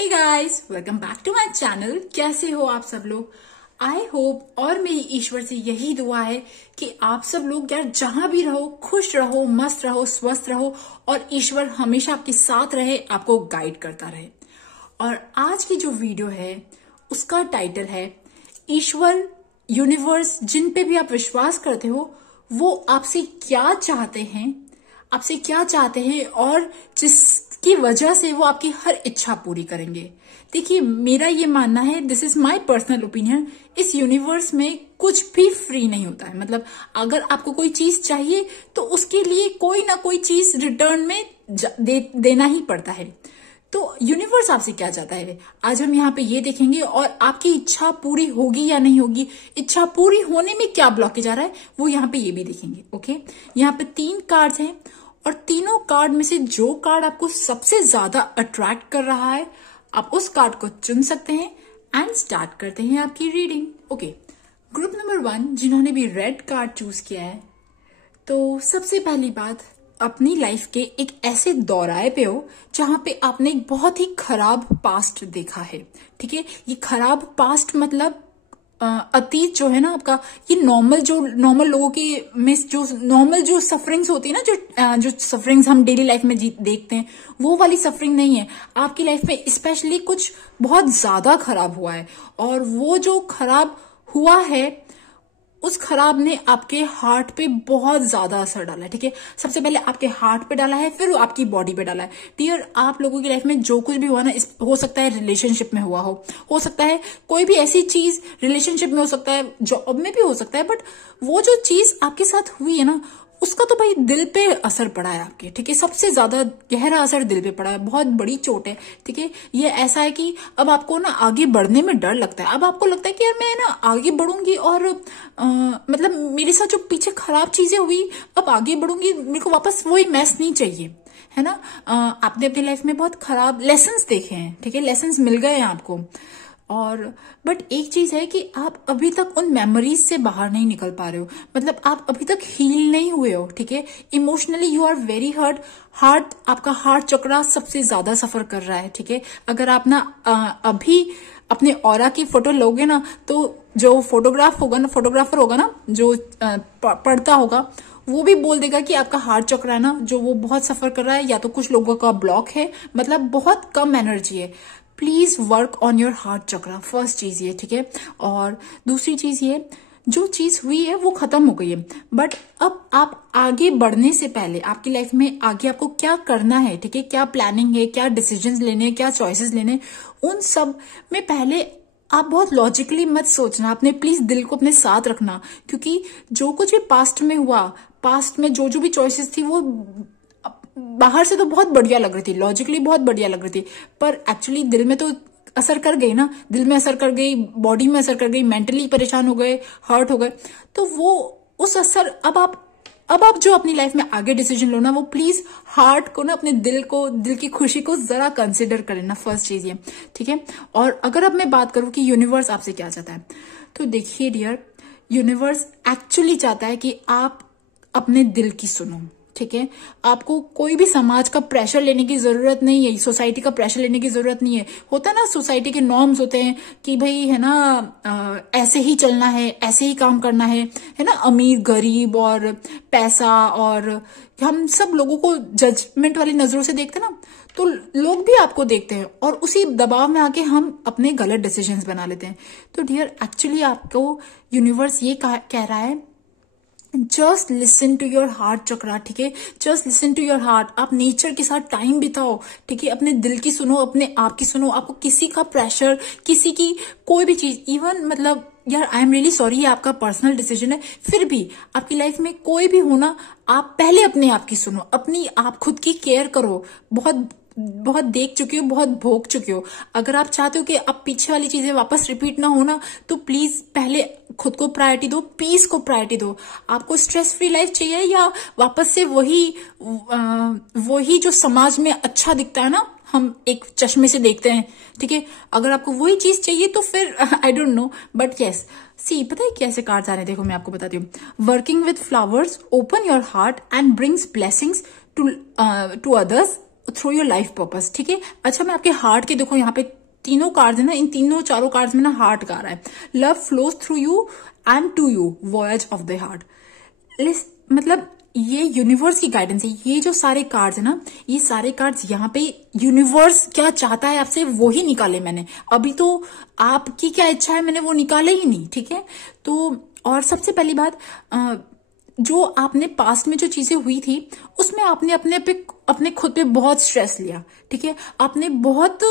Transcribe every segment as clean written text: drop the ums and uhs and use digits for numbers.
Hey guys, welcome back to my channel. कैसे हो आप सब लोग? आई होप और मेरी ईश्वर से यही दुआ है कि आप सब लोग यार जहां भी रहो खुश रहो, मस्त रहो, स्वस्थ रहो और ईश्वर हमेशा आपके साथ रहे, आपको गाइड करता रहे। और आज की जो वीडियो है उसका टाइटल है ईश्वर, यूनिवर्स, जिन पे भी आप विश्वास करते हो वो आपसे क्या चाहते हैं, आपसे क्या चाहते हैं और जिसकी वजह से वो आपकी हर इच्छा पूरी करेंगे। देखिए, मेरा ये मानना है, this is my personal opinion, इस यूनिवर्स में कुछ भी फ्री नहीं होता है। मतलब अगर आपको कोई चीज चाहिए तो उसके लिए कोई ना कोई चीज रिटर्न में देना ही पड़ता है। तो यूनिवर्स आपसे क्या चाहता है आज हम यहाँ पे ये देखेंगे, और आपकी इच्छा पूरी होगी या नहीं होगी, इच्छा पूरी होने में क्या ब्लॉकेज आ रहा है वो यहाँ पे ये भी देखेंगे। ओके, यहाँ पे 3 कार्ड्स हैं और तीनों कार्ड में से जो कार्ड आपको सबसे ज्यादा अट्रैक्ट कर रहा है आप उस कार्ड को चुन सकते हैं एंड स्टार्ट करते हैं आपकी रीडिंग। ओके, ग्रुप नंबर 1 जिन्होंने भी रेड कार्ड चूज किया है, तो सबसे पहली बात, अपनी लाइफ के एक ऐसे दौराहे पे हो जहां पे आपने एक बहुत ही खराब पास्ट देखा है। ठीक है, ये खराब पास्ट मतलब अतीत जो है ना आपका, ये नॉर्मल लोगों के में जो नॉर्मल जो सफरिंग्स होती है ना, जो सफरिंग्स हम डेली लाइफ में देखते हैं वो वाली सफरिंग नहीं है। आपकी लाइफ में स्पेशली कुछ बहुत ज्यादा खराब हुआ है और वो जो खराब हुआ है उस खराब ने आपके हार्ट पे बहुत ज्यादा असर डाला है। ठीक है, सबसे पहले आपके हार्ट पे डाला है, फिर आपकी बॉडी पे डाला है। डियर, आप लोगों की लाइफ में जो कुछ भी हुआ ना, हो सकता है रिलेशनशिप में हुआ हो सकता है कोई भी ऐसी चीज रिलेशनशिप में हो सकता है, जॉब में भी हो सकता है, बट वो जो चीज आपके साथ हुई है ना उसका तो भाई दिल पे असर पड़ा है आपके। ठीक है, सबसे ज्यादा गहरा असर दिल पे पड़ा है, बहुत बड़ी चोट है। ठीक है, ये ऐसा है कि अब आपको ना आगे बढ़ने में डर लगता है। अब आपको लगता है कि यार मैं ना आगे बढ़ूंगी और मतलब मेरे साथ जो पीछे खराब चीजें हुई अब आगे बढ़ूंगी, मेरे को वापस वही मैस नहीं चाहिए, है ना। आपने अपनी लाइफ में बहुत खराब लेसन्स देखे हैं, ठीक है, लेसन्स मिल गए हैं आपको, और बट एक चीज है कि आप अभी तक उन मेमोरीज से बाहर नहीं निकल पा रहे हो। मतलब आप अभी तक हील नहीं हुए हो। ठीक है, emotionally you are very hurt, आपका हार्ट चक्रा सबसे ज्यादा सफर कर रहा है। ठीक है, अगर आप ना अभी अपने ऑरा की फोटो लोगे ना, तो जो फोटोग्राफर होगा ना जो पढ़ता होगा वो भी बोल देगा कि आपका हार्ट चक्र है ना जो वो बहुत सफर कर रहा है, या तो कुछ लोगों का ब्लॉक है, मतलब बहुत कम एनर्जी है। Please work on your heart चक्र, फर्स्ट चीज ये। ठीक है, और दूसरी चीज ये, जो चीज हुई है वो खत्म हो गई है, बट अब आप आगे बढ़ने से पहले आपकी लाइफ में आगे आपको क्या करना है, ठीक है, क्या प्लानिंग है, क्या डिसीजंस लेने हैं, क्या चॉइसेस लेने, उन सब में पहले आप बहुत लॉजिकली मत सोचना। अपने प्लीज दिल को अपने साथ रखना, क्योंकि जो कुछ भी पास्ट में हुआ, पास्ट में जो जो भी चॉइसेस थी वो बाहर से तो बहुत बढ़िया लग रही थी, लॉजिकली बहुत बढ़िया लग रही थी, पर एक्चुअली दिल में तो असर कर गई ना, दिल में असर कर गई, बॉडी में असर कर गई, मेंटली परेशान हो गए, हर्ट हो गए। तो वो उस असर, अब आप जो अपनी लाइफ में आगे डिसीजन लो ना, वो प्लीज हार्ट को ना, अपने दिल को, दिल की खुशी को जरा कंसिडर करें ना, फर्स्ट चीज ये। ठीक है, और अगर अब मैं बात करूं कि यूनिवर्स आपसे क्या चाहता है, तो देखिए डियर, यूनिवर्स एक्चुअली चाहता है कि आप अपने दिल की सुनो। ठीक है, आपको कोई भी समाज का प्रेशर लेने की जरूरत नहीं है, सोसाइटी का प्रेशर लेने की जरूरत नहीं है। होता है ना, सोसाइटी के नॉर्म्स होते हैं कि भाई है ना ऐसे ही चलना है, ऐसे ही काम करना है ना, अमीर गरीब और पैसा, और हम सब लोगों को जजमेंट वाली नजरों से देखते हैं ना, तो लोग भी आपको देखते हैं और उसी दबाव में आके हम अपने गलत डिसीजंस बना लेते हैं। तो डियर, एक्चुअली आपको यूनिवर्स ये कह रहा है, just listen to your heart chakra. ठीक है, just listen to your heart. आप नेचर के साथ टाइम बिताओ। ठीक है, अपने दिल की सुनो, अपने आप की सुनो। आपको किसी का प्रेशर, किसी की कोई भी चीज, इवन मतलब यार आई एम रियली सॉरी, ये आपका पर्सनल डिसीजन है, फिर भी आपकी लाइफ में कोई भी हो ना, आप पहले अपने आप की सुनो, अपनी आप खुद की केयर करो। बहुत देख चुकी हो, बहुत भोग चुके हो। अगर आप चाहते हो कि अब पीछे वाली चीजें वापस रिपीट ना हो ना, तो प्लीज पहले खुद को प्रायोरिटी दो, पीस को प्रायोरिटी दो। आपको स्ट्रेस फ्री लाइफ चाहिए या वापस से वही जो समाज में अच्छा दिखता है ना, हम एक चश्मे से देखते हैं। ठीक है, अगर आपको वही चीज चाहिए तो फिर I don't know, but yes see, पता है कैसे कार्ड्स आ रहे हैं, देखो मैं आपको बताती हूँ। Working with flowers, open your heart and brings blessings to others. Through your life purpose, ठीक है। अच्छा, मैं आपके हार्ट के, देखो यहाँ पे तीनों कार्ड्स है ना, इन तीनों चारों कार्ड्स में ना हार्ट का आ रहा है। Love flows through you and to you, voice of the heart. मतलब ये यूनिवर्स की गाइडेंस है। ये जो सारे कार्ड्स है ना, ये सारे कार्ड्स यहाँ पे यूनिवर्स क्या चाहता है आपसे वो ही निकाले मैंने। अभी तो आपकी क्या इच्छा है मैंने वो निकाले ही नहीं, ठीक है। तो और सबसे पहली बात, जो आपने पास्ट में जो चीजें हुई थी उसमें आपने अपने खुद पे बहुत स्ट्रेस लिया, ठीक है। आपने बहुत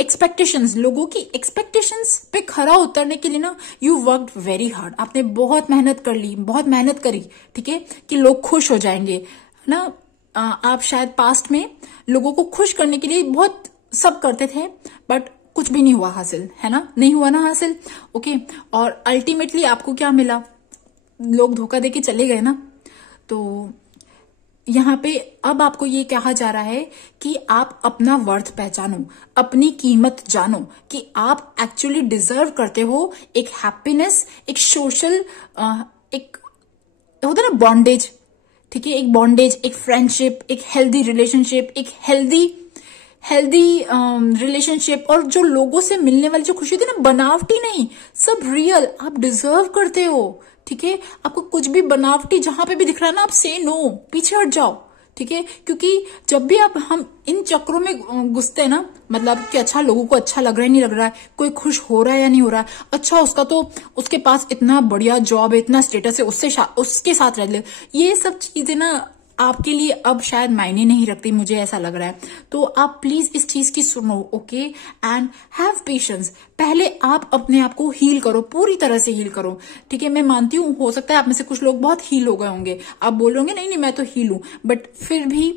एक्सपेक्टेशंस, लोगों की एक्सपेक्टेशंस पे खरा उतरने के लिए ना यू वर्कड वेरी हार्ड। आपने बहुत मेहनत कर ली, बहुत मेहनत करी, ठीक है, कि लोग खुश हो जाएंगे ना। आप शायद पास्ट में लोगों को खुश करने के लिए बहुत सब करते थे, बट कुछ भी नहीं हुआ हासिल, है ना, नहीं हुआ ना हासिल, ओके। और अल्टीमेटली आपको क्या मिला, लोग धोखा देके चले गए ना। तो यहाँ पे अब आपको ये कहा जा रहा है कि आप अपना वर्थ पहचानो, अपनी कीमत जानो, कि आप एक्चुअली डिजर्व करते हो एक हैप्पीनेस, एक सोशल, एक होता है ना बॉन्डेज, ठीक है, एक बॉन्डेज, एक फ्रेंडशिप, एक हेल्दी रिलेशनशिप, एक हेल्दी रिलेशनशिप। और जो लोगों से मिलने वाली जो खुशी थी ना, बनावटी नहीं, सब रियल, आप डिजर्व करते हो, ठीक है। आपको कुछ भी बनावटी जहां पे भी दिख रहा है ना, आप से नो, पीछे हट जाओ, ठीक है। क्योंकि जब भी हम इन चक्रों में घुसते हैं ना, मतलब कि अच्छा लोगों को अच्छा लग रहा है नहीं लग रहा है, कोई खुश हो रहा है या नहीं हो रहा है, अच्छा उसका तो उसके पास इतना बढ़िया जॉब है, इतना स्टेटस है, उसके साथ रह ले, ये सब चीजें ना आपके लिए अब शायद मायने नहीं रखती, मुझे ऐसा लग रहा है। तो आप प्लीज इस चीज की सुनो, ओके, एंड हैव पेशेंस। पहले आप अपने आप को हील करो, पूरी तरह से हील करो, ठीक है। मैं मानती हूँ हो सकता है आप में से कुछ लोग बहुत हील हो गए होंगे, आप बोल होंगे नहीं नहीं मैं तो हील हूं, बट फिर भी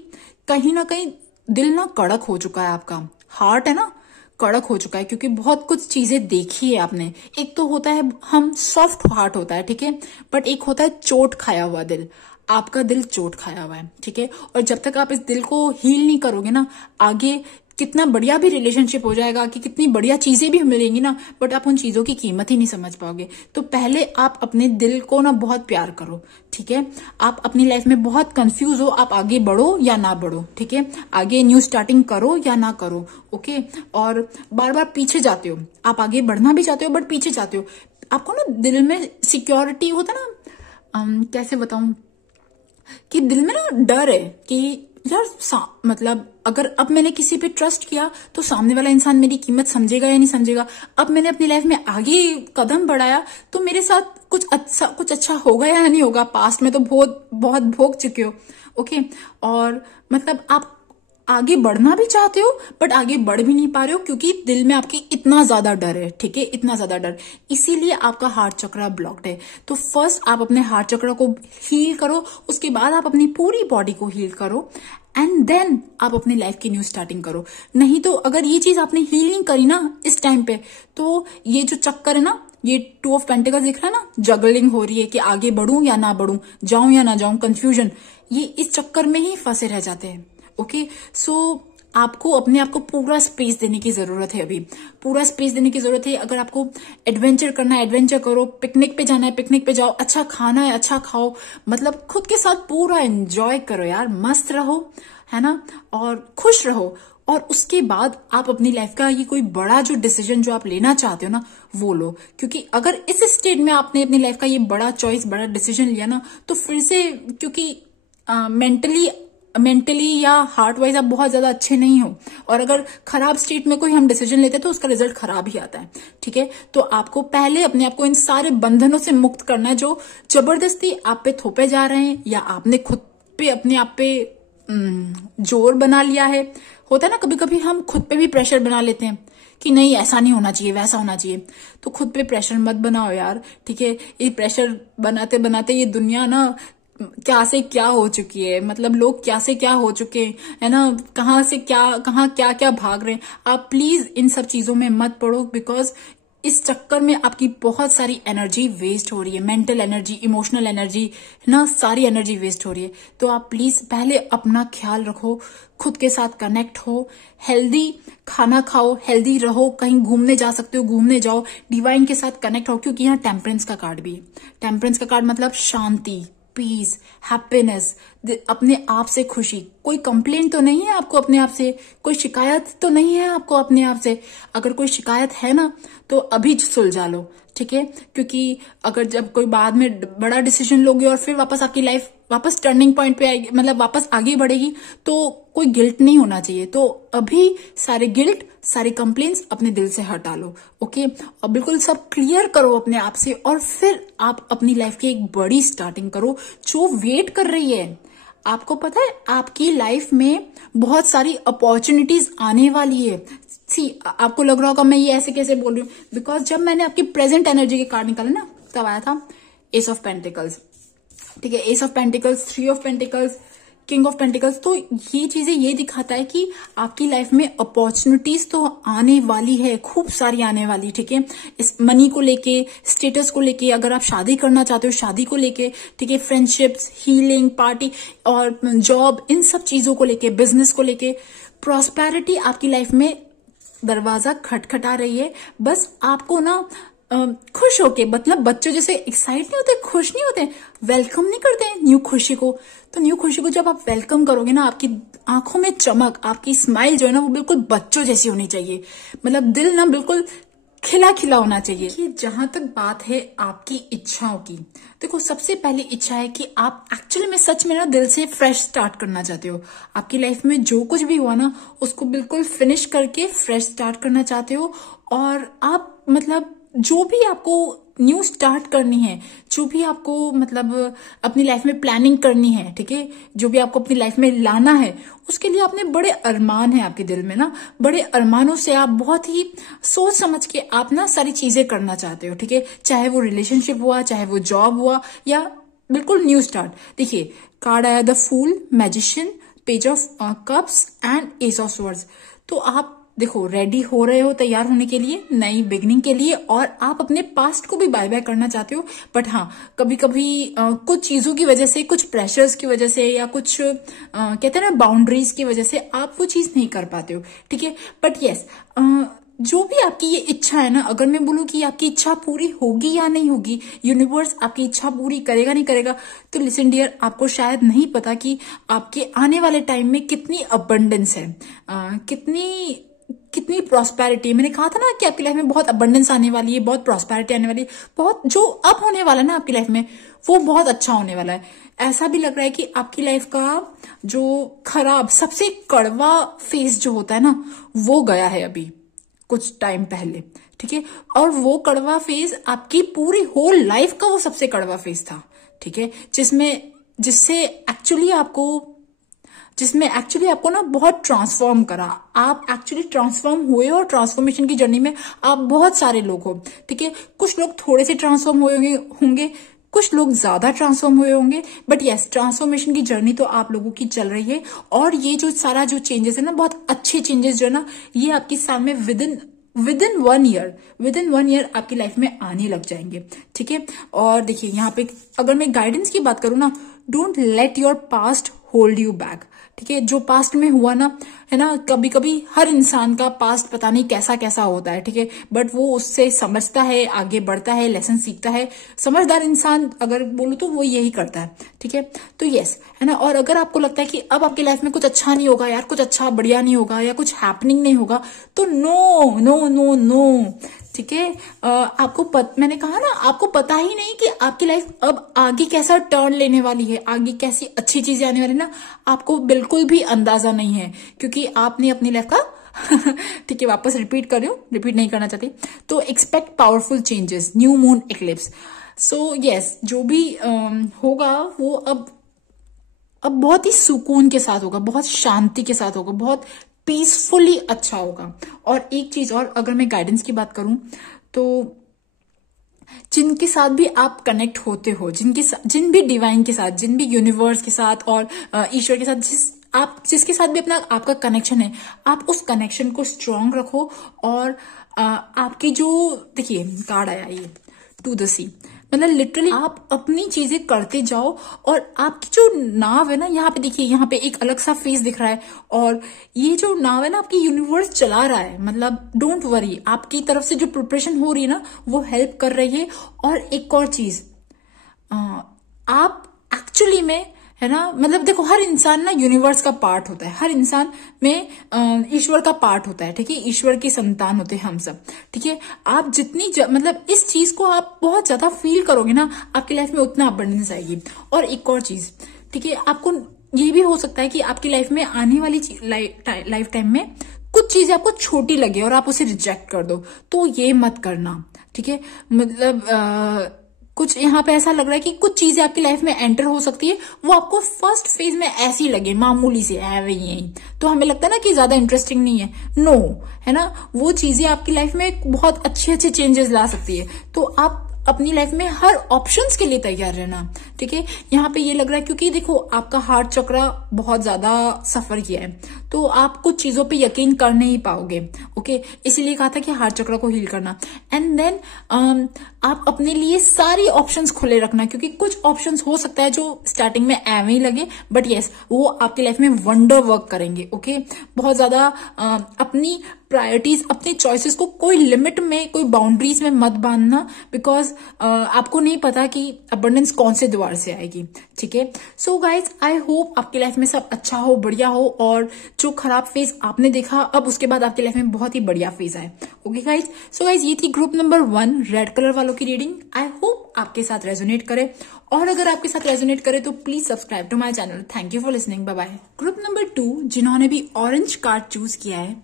कहीं ना कहीं दिल ना कड़क हो चुका है, आपका हार्ट है ना कड़क हो चुका है, क्योंकि बहुत कुछ चीजें देखी है आपने। एक तो होता है हम सॉफ्ट हार्ट होता है, ठीक है, बट एक होता है चोट खाया हुआ दिल। आपका दिल चोट खाया हुआ है, ठीक है। और जब तक आप इस दिल को हील नहीं करोगे ना, आगे कितना बढ़िया भी रिलेशनशिप हो जाएगा, कि कितनी बढ़िया चीजें भी मिलेंगी ना, बट आप उन चीजों की कीमत ही नहीं समझ पाओगे। तो पहले आप अपने दिल को ना बहुत प्यार करो, ठीक है। आप अपनी लाइफ में बहुत कंफ्यूज हो, आप आगे बढ़ो या ना बढ़ो, ठीक है, आगे न्यू स्टार्टिंग करो या ना करो, ओके। और बार बार पीछे जाते हो, आप आगे बढ़ना भी चाहते हो बट पीछे जाते हो। आपको ना दिल में सिक्योरिटी होता ना, कैसे बताऊं, कि दिल में ना डर है कि यार मतलब अगर अब मैंने किसी पे ट्रस्ट किया तो सामने वाला इंसान मेरी कीमत समझेगा या नहीं समझेगा। अब मैंने अपनी लाइफ में आगे कदम बढ़ाया तो मेरे साथ कुछ अच्छा होगा या नहीं होगा। पास्ट में तो बहुत भोग चुके हो, ओके। और मतलब आप आगे बढ़ना भी चाहते हो बट आगे बढ़ भी नहीं पा रहे हो, क्योंकि दिल में आपकी इतना ज्यादा डर है, ठीक है, इतना ज्यादा डर, इसीलिए आपका हार्ट चक्र ब्लॉक्ड है। तो फर्स्ट आप अपने हार्ट चक्र को हील करो, उसके बाद आप अपनी पूरी बॉडी को हील करो, एंड देन आप अपनी लाइफ की न्यू स्टार्टिंग करो। नहीं तो अगर ये चीज आपने हीलिंग करी ना इस टाइम पे, तो ये जो चक्कर है ना, ये 2 ऑफ पेंटिकल्स दिख रहा है ना, जगलिंग हो रही है कि आगे बढ़ूं या ना बढ़ूं, जाऊं या ना जाऊं, कंफ्यूजन, ये इस चक्कर में ही फंसे रह जाते हैं, ओके। सो आपको अपने आप को पूरा स्पेस देने की जरूरत है, अभी पूरा स्पेस देने की जरूरत है। अगर आपको एडवेंचर करना है एडवेंचर करो, पिकनिक पे जाना है पिकनिक पे जाओ, अच्छा खाना है अच्छा खाओ, मतलब खुद के साथ पूरा एंजॉय करो यार, मस्त रहो, है ना, और खुश रहो। और उसके बाद आप अपनी लाइफ का ये कोई बड़ा जो डिसीजन जो आप लेना चाहते हो ना वो लो, क्योंकि अगर इस स्टेट में आपने अपनी लाइफ का ये बड़ा चॉइस बड़ा डिसीजन लिया ना, तो फिर से क्योंकि मेंटली या हार्ट वाइज आप बहुत ज्यादा अच्छे नहीं हो, और अगर खराब स्टेट में कोई हम डिसीजन लेते हैं तो उसका रिजल्ट खराब ही आता है, ठीक है। तो आपको पहले अपने आप को इन सारे बंधनों से मुक्त करना है जो जबरदस्ती आप पे थोपे जा रहे हैं, या आपने खुद पे अपने आप पे जोर बना लिया है। होता है ना कभी कभी हम खुद पे भी प्रेशर बना लेते हैं कि नहीं ऐसा नहीं होना चाहिए वैसा होना चाहिए, तो खुद पे प्रेशर मत बनाओ यार, ठीक है। ये प्रेशर बनाते बनाते ये दुनिया ना क्या से क्या हो चुकी है, मतलब लोग क्या से क्या हो चुके हैं, है ना, कहाँ क्या क्या भाग रहे हैं। आप प्लीज इन सब चीजों में मत पड़ो, बिकॉज इस चक्कर में आपकी बहुत सारी एनर्जी वेस्ट हो रही है, मेंटल एनर्जी, इमोशनल एनर्जी, ना सारी एनर्जी वेस्ट हो रही है। तो आप प्लीज पहले अपना ख्याल रखो, खुद के साथ कनेक्ट हो, हेल्दी खाना खाओ, हेल्दी रहो, कहीं घूमने जा सकते हो घूमने जाओ, डिवाइन के साथ कनेक्ट हो, क्योंकि यहाँ टेम्परेंस का कार्ड भी है। टेम्परेंस का कार्ड मतलब शांति, पीस, हैप्पीनेस, अपने आप से खुशी। कोई कंप्लेंट तो नहीं है आपको अपने आप से, कोई शिकायत तो नहीं है आपको अपने आप से। अगर कोई शिकायत है ना तो अभी सुलझा लो, ठीक है? क्योंकि अगर जब कोई बाद में बड़ा डिसीजन लोगे और फिर वापस आपकी लाइफ वापस टर्निंग पॉइंट पे आएगी, मतलब वापस आगे बढ़ेगी, तो कोई गिल्ट नहीं होना चाहिए। तो अभी सारे गिल्ट, सारे कंप्लेंट्स अपने दिल से हटा लो, ओके? और बिल्कुल सब क्लियर करो अपने आप से, और फिर आप अपनी लाइफ की एक बड़ी स्टार्टिंग करो जो वेट कर रही है। आपको पता है आपकी लाइफ में बहुत सारी अपॉर्चुनिटीज आने वाली है। आपको लग रहा होगा मैं ये ऐसे कैसे बोल रही हूँ, बिकॉज जब मैंने आपकी प्रेजेंट एनर्जी के कार्ड निकाले ना, तब आया था एस ऑफ पेंटिकल्स, ठीक है? S of pentacles, 3 of pentacles, king of pentacles. तो ये चीजें ये दिखाता है कि आपकी लाइफ में अपॉर्चुनिटीज तो आने वाली है, खूब सारी आने वाली, ठीक है? इस मनी को लेके, स्टेटस को लेके, अगर आप शादी करना चाहते हो शादी को लेके, ठीक है? फ्रेंडशिप्स, हीलिंग, पार्टी और जॉब, इन सब चीजों को लेके, बिजनेस को लेके, प्रॉस्पेरिटी आपकी लाइफ में दरवाजा खटखटा रही है। बस आपको ना खुश होके, मतलब बच्चों जैसे एक्साइट नहीं होते, खुश नहीं होते, वेलकम नहीं करते न्यू खुशी को। तो न्यू खुशी को जब आप वेलकम करोगे ना, आपकी आंखों में चमक, आपकी स्माइल जो है ना वो बिल्कुल बच्चों जैसी होनी चाहिए। मतलब दिल ना बिल्कुल खिला खिला होना चाहिए। कि जहां तक बात है आपकी इच्छाओं की, देखो सबसे पहली इच्छा है कि आप एक्चुअली में सच में ना दिल से फ्रेश स्टार्ट करना चाहते हो। आपकी लाइफ में जो कुछ भी हुआ ना उसको बिल्कुल फिनिश करके फ्रेश स्टार्ट करना चाहते हो। और आप मतलब जो भी आपको न्यू स्टार्ट करनी है, जो भी आपको मतलब अपनी लाइफ में प्लानिंग करनी है, ठीक है? जो भी आपको अपनी लाइफ में लाना है, उसके लिए आपने बड़े अरमान है आपके दिल में ना। बड़े अरमानों से आप बहुत ही सोच समझ के आप ना सारी चीजें करना चाहते हो, ठीक है? चाहे वो रिलेशनशिप हुआ, चाहे वो जॉब हुआ, या बिल्कुल न्यू स्टार्ट। देखिए कार्ड आया the fool, magician, page of cups and ace of swords. तो आप देखो रेडी हो रहे हो तैयार होने के लिए, नई बिगनिंग के लिए, और आप अपने पास्ट को भी बाय बाय करना चाहते हो। बट हाँ, कभी कभी कुछ चीजों की वजह से, कुछ प्रेशर्स की वजह से, या कुछ कहते हैं ना बाउंड्रीज की वजह से आप वो चीज नहीं कर पाते हो, ठीक है? बट यस, जो भी आपकी ये इच्छा है ना, अगर मैं बोलूं कि आपकी इच्छा पूरी होगी या नहीं होगी, यूनिवर्स आपकी इच्छा पूरी करेगा नहीं करेगा, तो लिसन डियर, आपको शायद नहीं पता कि आपके आने वाले टाइम में कितनी अबंडेंस है, कितनी प्रॉस्पेरिटी। मैंने कहा था ना कि आपकी लाइफ में बहुत अबंडेंस आने वाली है, बहुत प्रॉस्पेरिटी आने वाली है, बहुत जो अब होने वाला है ना आपकी लाइफ में वो बहुत अच्छा होने वाला है। ऐसा भी लग रहा है कि आपकी लाइफ का जो खराब, सबसे कड़वा फेज जो होता है ना, वो गया है अभी कुछ टाइम पहले, ठीक है? और वो कड़वा फेज आपकी पूरी होल लाइफ का वो सबसे कड़वा फेज था, ठीक है? जिससे एक्चुअली आपको ना बहुत ट्रांसफॉर्म करा। आप एक्चुअली ट्रांसफॉर्म हुए, और ट्रांसफॉर्मेशन की जर्नी में आप बहुत सारे लोग हो, ठीक है? कुछ लोग थोड़े से ट्रांसफॉर्म हुए होंगे, कुछ लोग ज्यादा ट्रांसफॉर्म हुए होंगे, बट यस, ट्रांसफॉर्मेशन की जर्नी तो आप लोगों की चल रही है। और ये जो सारा जो चेंजेस है ना, बहुत अच्छे चेंजेस जो है ना, ये आपकी सामने विद इन 1 ईयर आपकी लाइफ में आने लग जाएंगे, ठीक है? और देखिए यहाँ पे अगर मैं गाइडेंस की बात करूँ ना, don't let your past hold you back, ठीक है? जो पास्ट में हुआ ना, है ना, कभी कभी हर इंसान का पास्ट पता नहीं कैसा कैसा होता है, ठीक है? बट वो उससे समझता है, आगे बढ़ता है, लेसन सीखता है। समझदार इंसान अगर बोलूं तो वो यही करता है, ठीक है? तो यस, है ना। और अगर आपको लगता है कि अब आपकी लाइफ में कुछ अच्छा नहीं होगा यार, कुछ अच्छा बढ़िया नहीं होगा, या कुछ हैपनिंग नहीं होगा, तो नो नो नो नो, ठीक है? मैंने कहा ना, आपको पता ही नहीं कि आपकी लाइफ अब आगे कैसा टर्न लेने वाली है, आगे कैसी अच्छी चीजें आने वाली ना, आपको बिल्कुल भी अंदाजा नहीं है, क्योंकि आपने अपनी लाइफ का ठीक है, वापस रिपीट कर रही हूँ, रिपीट नहीं करना चाहती। तो expect powerful changes, new moon eclipse. So yes, जो भी होगा वो अब बहुत ही सुकून के साथ होगा, बहुत शांति के साथ होगा, बहुत पीसफुली अच्छा होगा। और एक चीज और, अगर मैं गाइडेंस की बात करूं तो जिनके साथ भी आप कनेक्ट होते हो, जिन भी डिवाइन के साथ, जिन भी यूनिवर्स के साथ और ईश्वर के साथ, जिसके साथ भी आपका कनेक्शन है, आप उस कनेक्शन को स्ट्रांग रखो। और आपकी जो, देखिए कार्ड आया ये टू द सी, मतलब लिटरली आप अपनी चीजें करते जाओ। और आपकी जो नाव है ना, यहाँ पे देखिए, यहाँ पे एक अलग सा फेस दिख रहा है, और ये जो नाव है ना, आपकी यूनिवर्स चला रहा है। मतलब डोंट वरी, आपकी तरफ से जो प्रिपरेशन हो रही है ना, वो हेल्प कर रही है। और एक और चीज, आप एक्चुअली में, है ना। मतलब देखो, हर इंसान ना यूनिवर्स का पार्ट होता है, हर इंसान में ईश्वर का पार्ट होता है, ठीक है। ईश्वर की संतान होते हैं हम सब, ठीक है। आप जितनी मतलब इस चीज को आप बहुत ज्यादा फील करोगे ना, आपकी लाइफ में उतना अबंडेंस आएगी। और एक और चीज, ठीक है, आपको ये भी हो सकता है कि आपकी लाइफ में आने वाली लाइफ टाइम में कुछ चीजें आपको छोटी लगे और आप उसे रिजेक्ट कर दो, तो ये मत करना, ठीक है। मतलब कुछ यहाँ पे ऐसा लग रहा है कि कुछ चीजें आपकी लाइफ में एंटर हो सकती है, वो आपको फर्स्ट फेज में ऐसी लगे, मामूली से है वही, तो हमें लगता है ना कि ज्यादा इंटरेस्टिंग नहीं है। नो, है ना, वो चीजें आपकी लाइफ में बहुत अच्छे अच्छे चेंजेस ला सकती है। तो आप अपनी लाइफ में हर ऑप्शंस के लिए तैयार रहना, ठीक है। यहाँ पे ये लग रहा है क्योंकि देखो, आपका हार्ट चक्र बहुत ज्यादा सफर किया है, तो आप कुछ चीजों पे यकीन कर नहीं पाओगे, ओके। इसीलिए कहा था कि हार्ट चक्र को हील करना। एंड देन आप अपने लिए सारी ऑप्शंस खुले रखना, क्योंकि कुछ ऑप्शंस हो सकता है जो स्टार्टिंग में एवं ही लगे, बट यस, वो आपकी लाइफ में वंडर वर्क करेंगे, ओके। बहुत ज्यादा अपनी प्रायोरिटीज, अपने चॉइसेस को कोई लिमिट में, कोई बाउंड्रीज में मत बांधना, बिकॉज आपको नहीं पता कि अबंडेंस कौन से द्वार से आएगी, ठीक है। सो गाइज, आई होप आपकी लाइफ में सब अच्छा हो, बढ़िया हो, और जो खराब फेज आपने देखा, अब उसके बाद आपकी लाइफ में बहुत ही बढ़िया फेज आए, ओके गाइज। सो गाइज, ये थी ग्रुप नंबर 1 रेड कलर वालों की रीडिंग। आई होप आपके साथ रेजोनेट करे, और अगर आपके साथ रेजोनेट करे तो please subscribe to my channel. Thank you for listening, bye bye. Group number 2 जिन्होंने भी ऑरेंज कार्ड चूज किया है,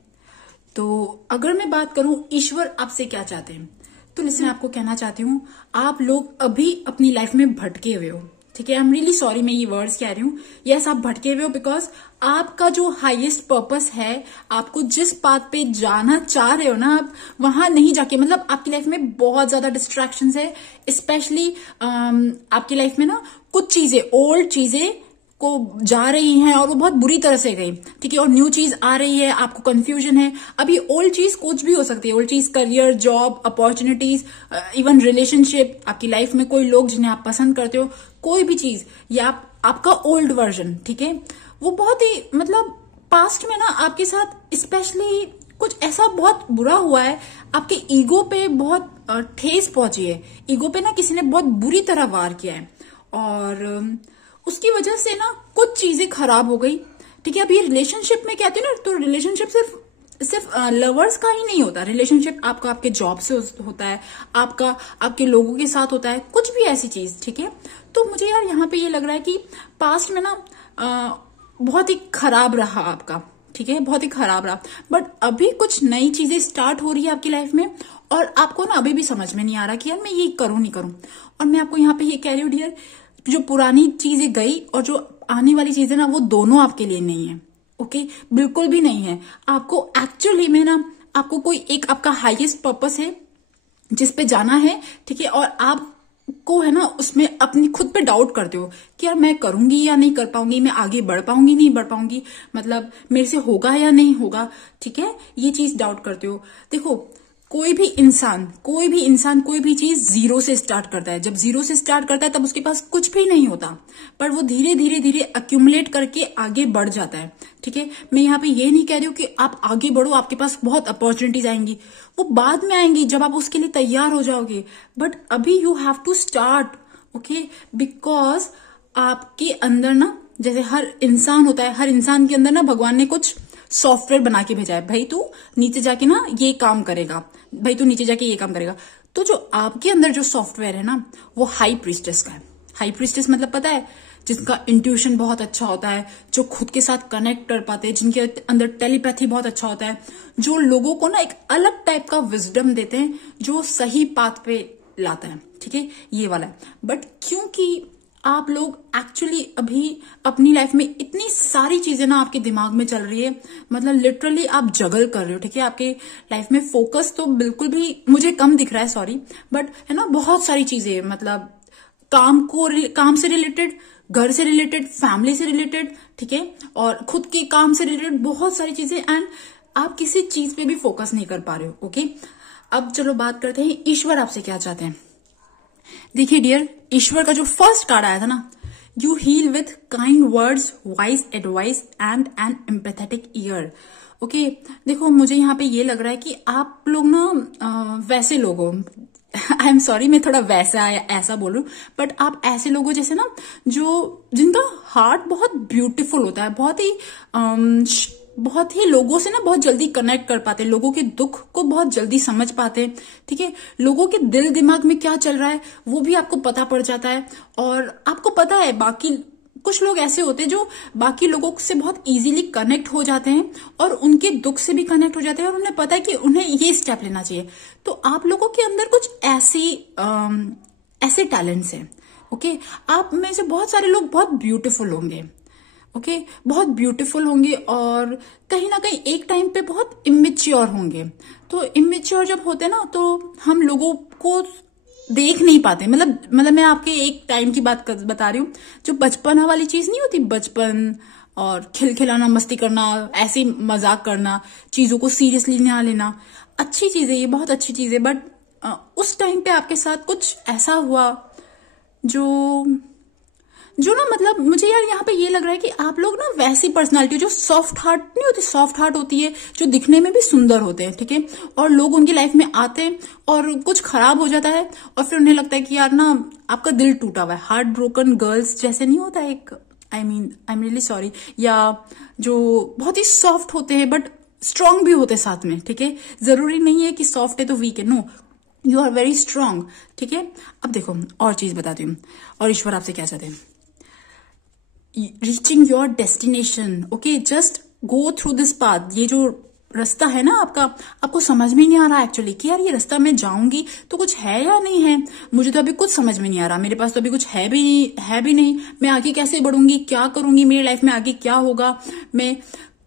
तो अगर मैं बात करूं ईश्वर आपसे क्या चाहते हैं, तो लिसन, आपको कहना चाहती हूँ, आप लोग अभी अपनी लाइफ में भटके हुए हो, ठीक है। आई एम रियली सॉरी मैं ये वर्ड्स कह रही हूँ। यस, आप भटके हुए हो, बिकॉज आपका जो हाईएस्ट पर्पस है, आपको जिस पाथ पे जाना चाह रहे हो ना, आप वहां नहीं जाके, मतलब आपकी लाइफ में बहुत ज्यादा डिस्ट्रैक्शंस है। स्पेशली आपकी लाइफ में ना कुछ चीजें, ओल्ड चीजें को जा रही हैं और वो बहुत बुरी तरह से गई, ठीक है, और न्यू चीज आ रही है, आपको कंफ्यूजन है। अभी ओल्ड चीज कुछ भी हो सकती है, ओल्ड चीज career, job, opportunities, even relationship, आपकी लाइफ में कोई लोग जिन्हें आप पसंद करते हो, कोई भी चीज, या आपका ओल्ड वर्जन, ठीक है, वो बहुत ही, मतलब पास्ट में ना आपके साथ स्पेशली कुछ ऐसा बहुत बुरा हुआ है, आपके ईगो पे बहुत ठेस पहुंची है, ईगो पे ना किसी ने बहुत बुरी तरह वार किया है, और उसकी वजह से ना कुछ चीजें खराब हो गई, ठीक है। अभी रिलेशनशिप में कहते हैं ना, तो रिलेशनशिप सिर्फ लवर्स का ही नहीं होता, रिलेशनशिप आपका आपके जॉब से होता है, आपका आपके लोगों के साथ होता है, कुछ भी ऐसी चीज, ठीक है। तो मुझे यार यहाँ पे ये लग रहा है कि पास्ट में ना बहुत ही खराब रहा आपका, ठीक है, बहुत ही खराब रहा, बट अभी कुछ नई चीजें स्टार्ट हो रही है आपकी लाइफ में, और आपको ना अभी भी समझ में नहीं आ रहा कि यार मैं ये करूं नहीं करूं। और मैं आपको यहाँ पे ये कह रही हूँ डियर, जो पुरानी चीजें गई और जो आने वाली चीजें ना, वो दोनों आपके लिए नहीं है, ओके, बिल्कुल भी नहीं है। आपको एक्चुअली में ना, आपको कोई एक आपका हाईएस्ट पर्पस है जिस पे जाना है, ठीक है, और आपको है ना उसमें अपनी खुद पे डाउट करते हो कि यार मैं करूंगी या नहीं कर पाऊंगी, मैं आगे बढ़ पाऊंगी नहीं बढ़ पाऊंगी, मतलब मेरे से होगा या नहीं होगा, ठीक है, ये चीज डाउट करते हो। देखो, कोई भी इंसान कोई भी चीज जीरो से स्टार्ट करता है। जब जीरो से स्टार्ट करता है तब उसके पास कुछ भी नहीं होता, पर वो धीरे धीरे अक्यूमुलेट करके आगे बढ़ जाता है, ठीक है। मैं यहाँ पे ये नहीं कह रही हूँ कि आप आगे बढ़ो, आपके पास बहुत अपॉर्चुनिटीज आएंगी, वो बाद में आएंगी जब आप उसके लिए तैयार हो जाओगे, बट अभी you have to start, okay, because आपके अंदर ना, जैसे हर इंसान होता है, हर इंसान के अंदर ना भगवान ने कुछ सॉफ्टवेयर बना के भेजा है, भाई तू नीचे जाके ना ये काम करेगा, भाई तू नीचे जाके ये काम करेगा। तो जो आपके अंदर जो सॉफ्टवेयर है ना, वो हाई प्रीस्टेस का है। हाई प्रीस्टेस मतलब पता है, जिसका इंट्यूशन बहुत अच्छा होता है, जो खुद के साथ कनेक्ट कर पाते हैं, जिनके अंदर टेलीपैथी बहुत अच्छा होता है, जो लोगों को ना एक अलग टाइप का विजडम देते हैं, जो सही पाथ पे लाता है, ठीक है, ये वाला है। बट क्योंकि आप लोग एक्चुअली अभी अपनी लाइफ में इतनी सारी चीजें ना आपके दिमाग में चल रही है, मतलब लिटरली आप जगल कर रहे हो, ठीक है, आपके लाइफ में फोकस तो बिल्कुल भी मुझे कम दिख रहा है, सॉरी, बट है ना बहुत सारी चीजें, मतलब काम से रिलेटेड, घर से रिलेटेड, फैमिली से रिलेटेड, ठीक है, और खुद के काम से रिलेटेड बहुत सारी चीजें, एंड आप किसी चीज पे भी फोकस नहीं कर पा रहे हो, ओके। अब चलो बात करते हैं ईश्वर आपसे क्या चाहते हैं। देखिए डियर, ईश्वर का जो फर्स्ट कार्ड आया था ना, you heal with kind words, wise advice and an empathetic ear, okay. देखो, मुझे यहाँ पे ये लग रहा है कि आप लोग ना वैसे लोग हो, आई एम सॉरी, मैं थोड़ा वैसा या ऐसा बोल रही हूँ, बट आप ऐसे लोगों जैसे ना जो जिनका हार्ट बहुत ब्यूटीफुल होता है, बहुत ही लोगों से ना बहुत जल्दी कनेक्ट कर पाते हैं, लोगों के दुख को बहुत जल्दी समझ पाते हैं, ठीक है। लोगों के दिल दिमाग में क्या चल रहा है वो भी आपको पता पड़ जाता है। और आपको पता है बाकी कुछ लोग ऐसे होते हैं जो बाकी लोगों से बहुत इजीली कनेक्ट हो जाते हैं और उनके दुख से भी कनेक्ट हो जाते हैं और उन्हें पता है कि उन्हें ये स्टेप लेना चाहिए। तो आप लोगों के अंदर कुछ ऐसे टैलेंट्स हैं, ओके। आप में से बहुत सारे लोग बहुत ब्यूटीफुल होंगे, ओके, बहुत ब्यूटीफुल होंगे और कहीं ना कहीं एक टाइम पे बहुत इमेच्योर होंगे। तो इमेच्योर जब होते हैं ना तो हम लोगों को देख नहीं पाते। मतलब मैं आपके एक टाइम की बात बता रही हूँ, जो बचपन वाली चीज नहीं होती, बचपन और खिलखिलाना, मस्ती करना, ऐसे मजाक करना, चीजों को सीरियसली ना लेना, अच्छी चीज है, ये बहुत अच्छी चीज है। बट उस टाइम पे आपके साथ कुछ ऐसा हुआ जो ना, मतलब मुझे यार यहाँ पे ये लग रहा है कि आप लोग ना वैसी पर्सनालिटी जो सॉफ्ट हार्ट नहीं होती, सॉफ्ट हार्ट होती है, जो दिखने में भी सुंदर होते हैं, ठीक है। और लोग उनकी लाइफ में आते हैं और कुछ खराब हो जाता है और फिर उन्हें लगता है कि यार ना आपका दिल टूटा हुआ है, हार्ट ब्रोकन गर्ल्स जैसे नहीं होता एक, आई एम रियली सॉरी, या जो बहुत ही सॉफ्ट होते हैं बट स्ट्रांग भी होते हैं साथ में, ठीक है। जरूरी नहीं है कि सॉफ्ट है तो वीक है, no, you are very strong, ठीक है। अब देखो और चीज बताती हूँ, और ईश्वर आपसे क्या चाहते हैं, reaching your destination, okay, just go through this path. ये जो रास्ता है ना आपका, आपको समझ में नहीं आ रहा एक्चुअली कि यार ये रास्ता मैं जाऊंगी तो कुछ है या नहीं है, मुझे तो अभी कुछ समझ में नहीं आ रहा, मेरे पास तो अभी कुछ है भी नहीं, मैं आगे कैसे बढ़ूंगी, क्या करूंगी, मेरी लाइफ में आगे क्या होगा। मैं